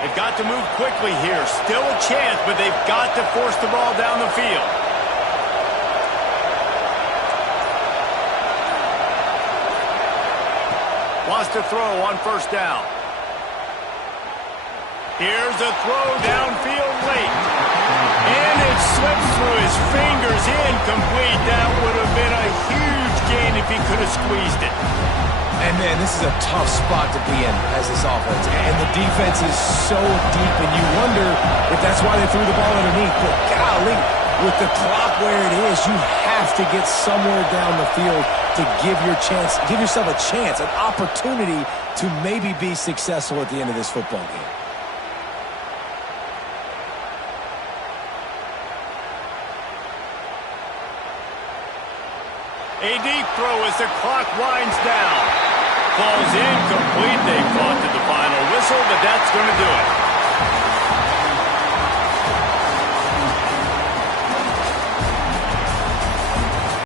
They've got to move quickly here. Still a chance, but they've got to force the ball down the field. Wants to throw on first down. Here's a throw downfield late. And it slips through his fingers, incomplete. That would have been a huge gain if he could have squeezed it. And, man, this is a tough spot to be in as this offense. And the defense is so deep, and you wonder if that's why they threw the ball underneath. But golly, with the clock where it is, you have to get somewhere down the field to give yourself a chance, an opportunity to maybe be successful at the end of this football game. A deep throw as the clock winds down. Falls incomplete. They fought to the final whistle, but that's going to do it.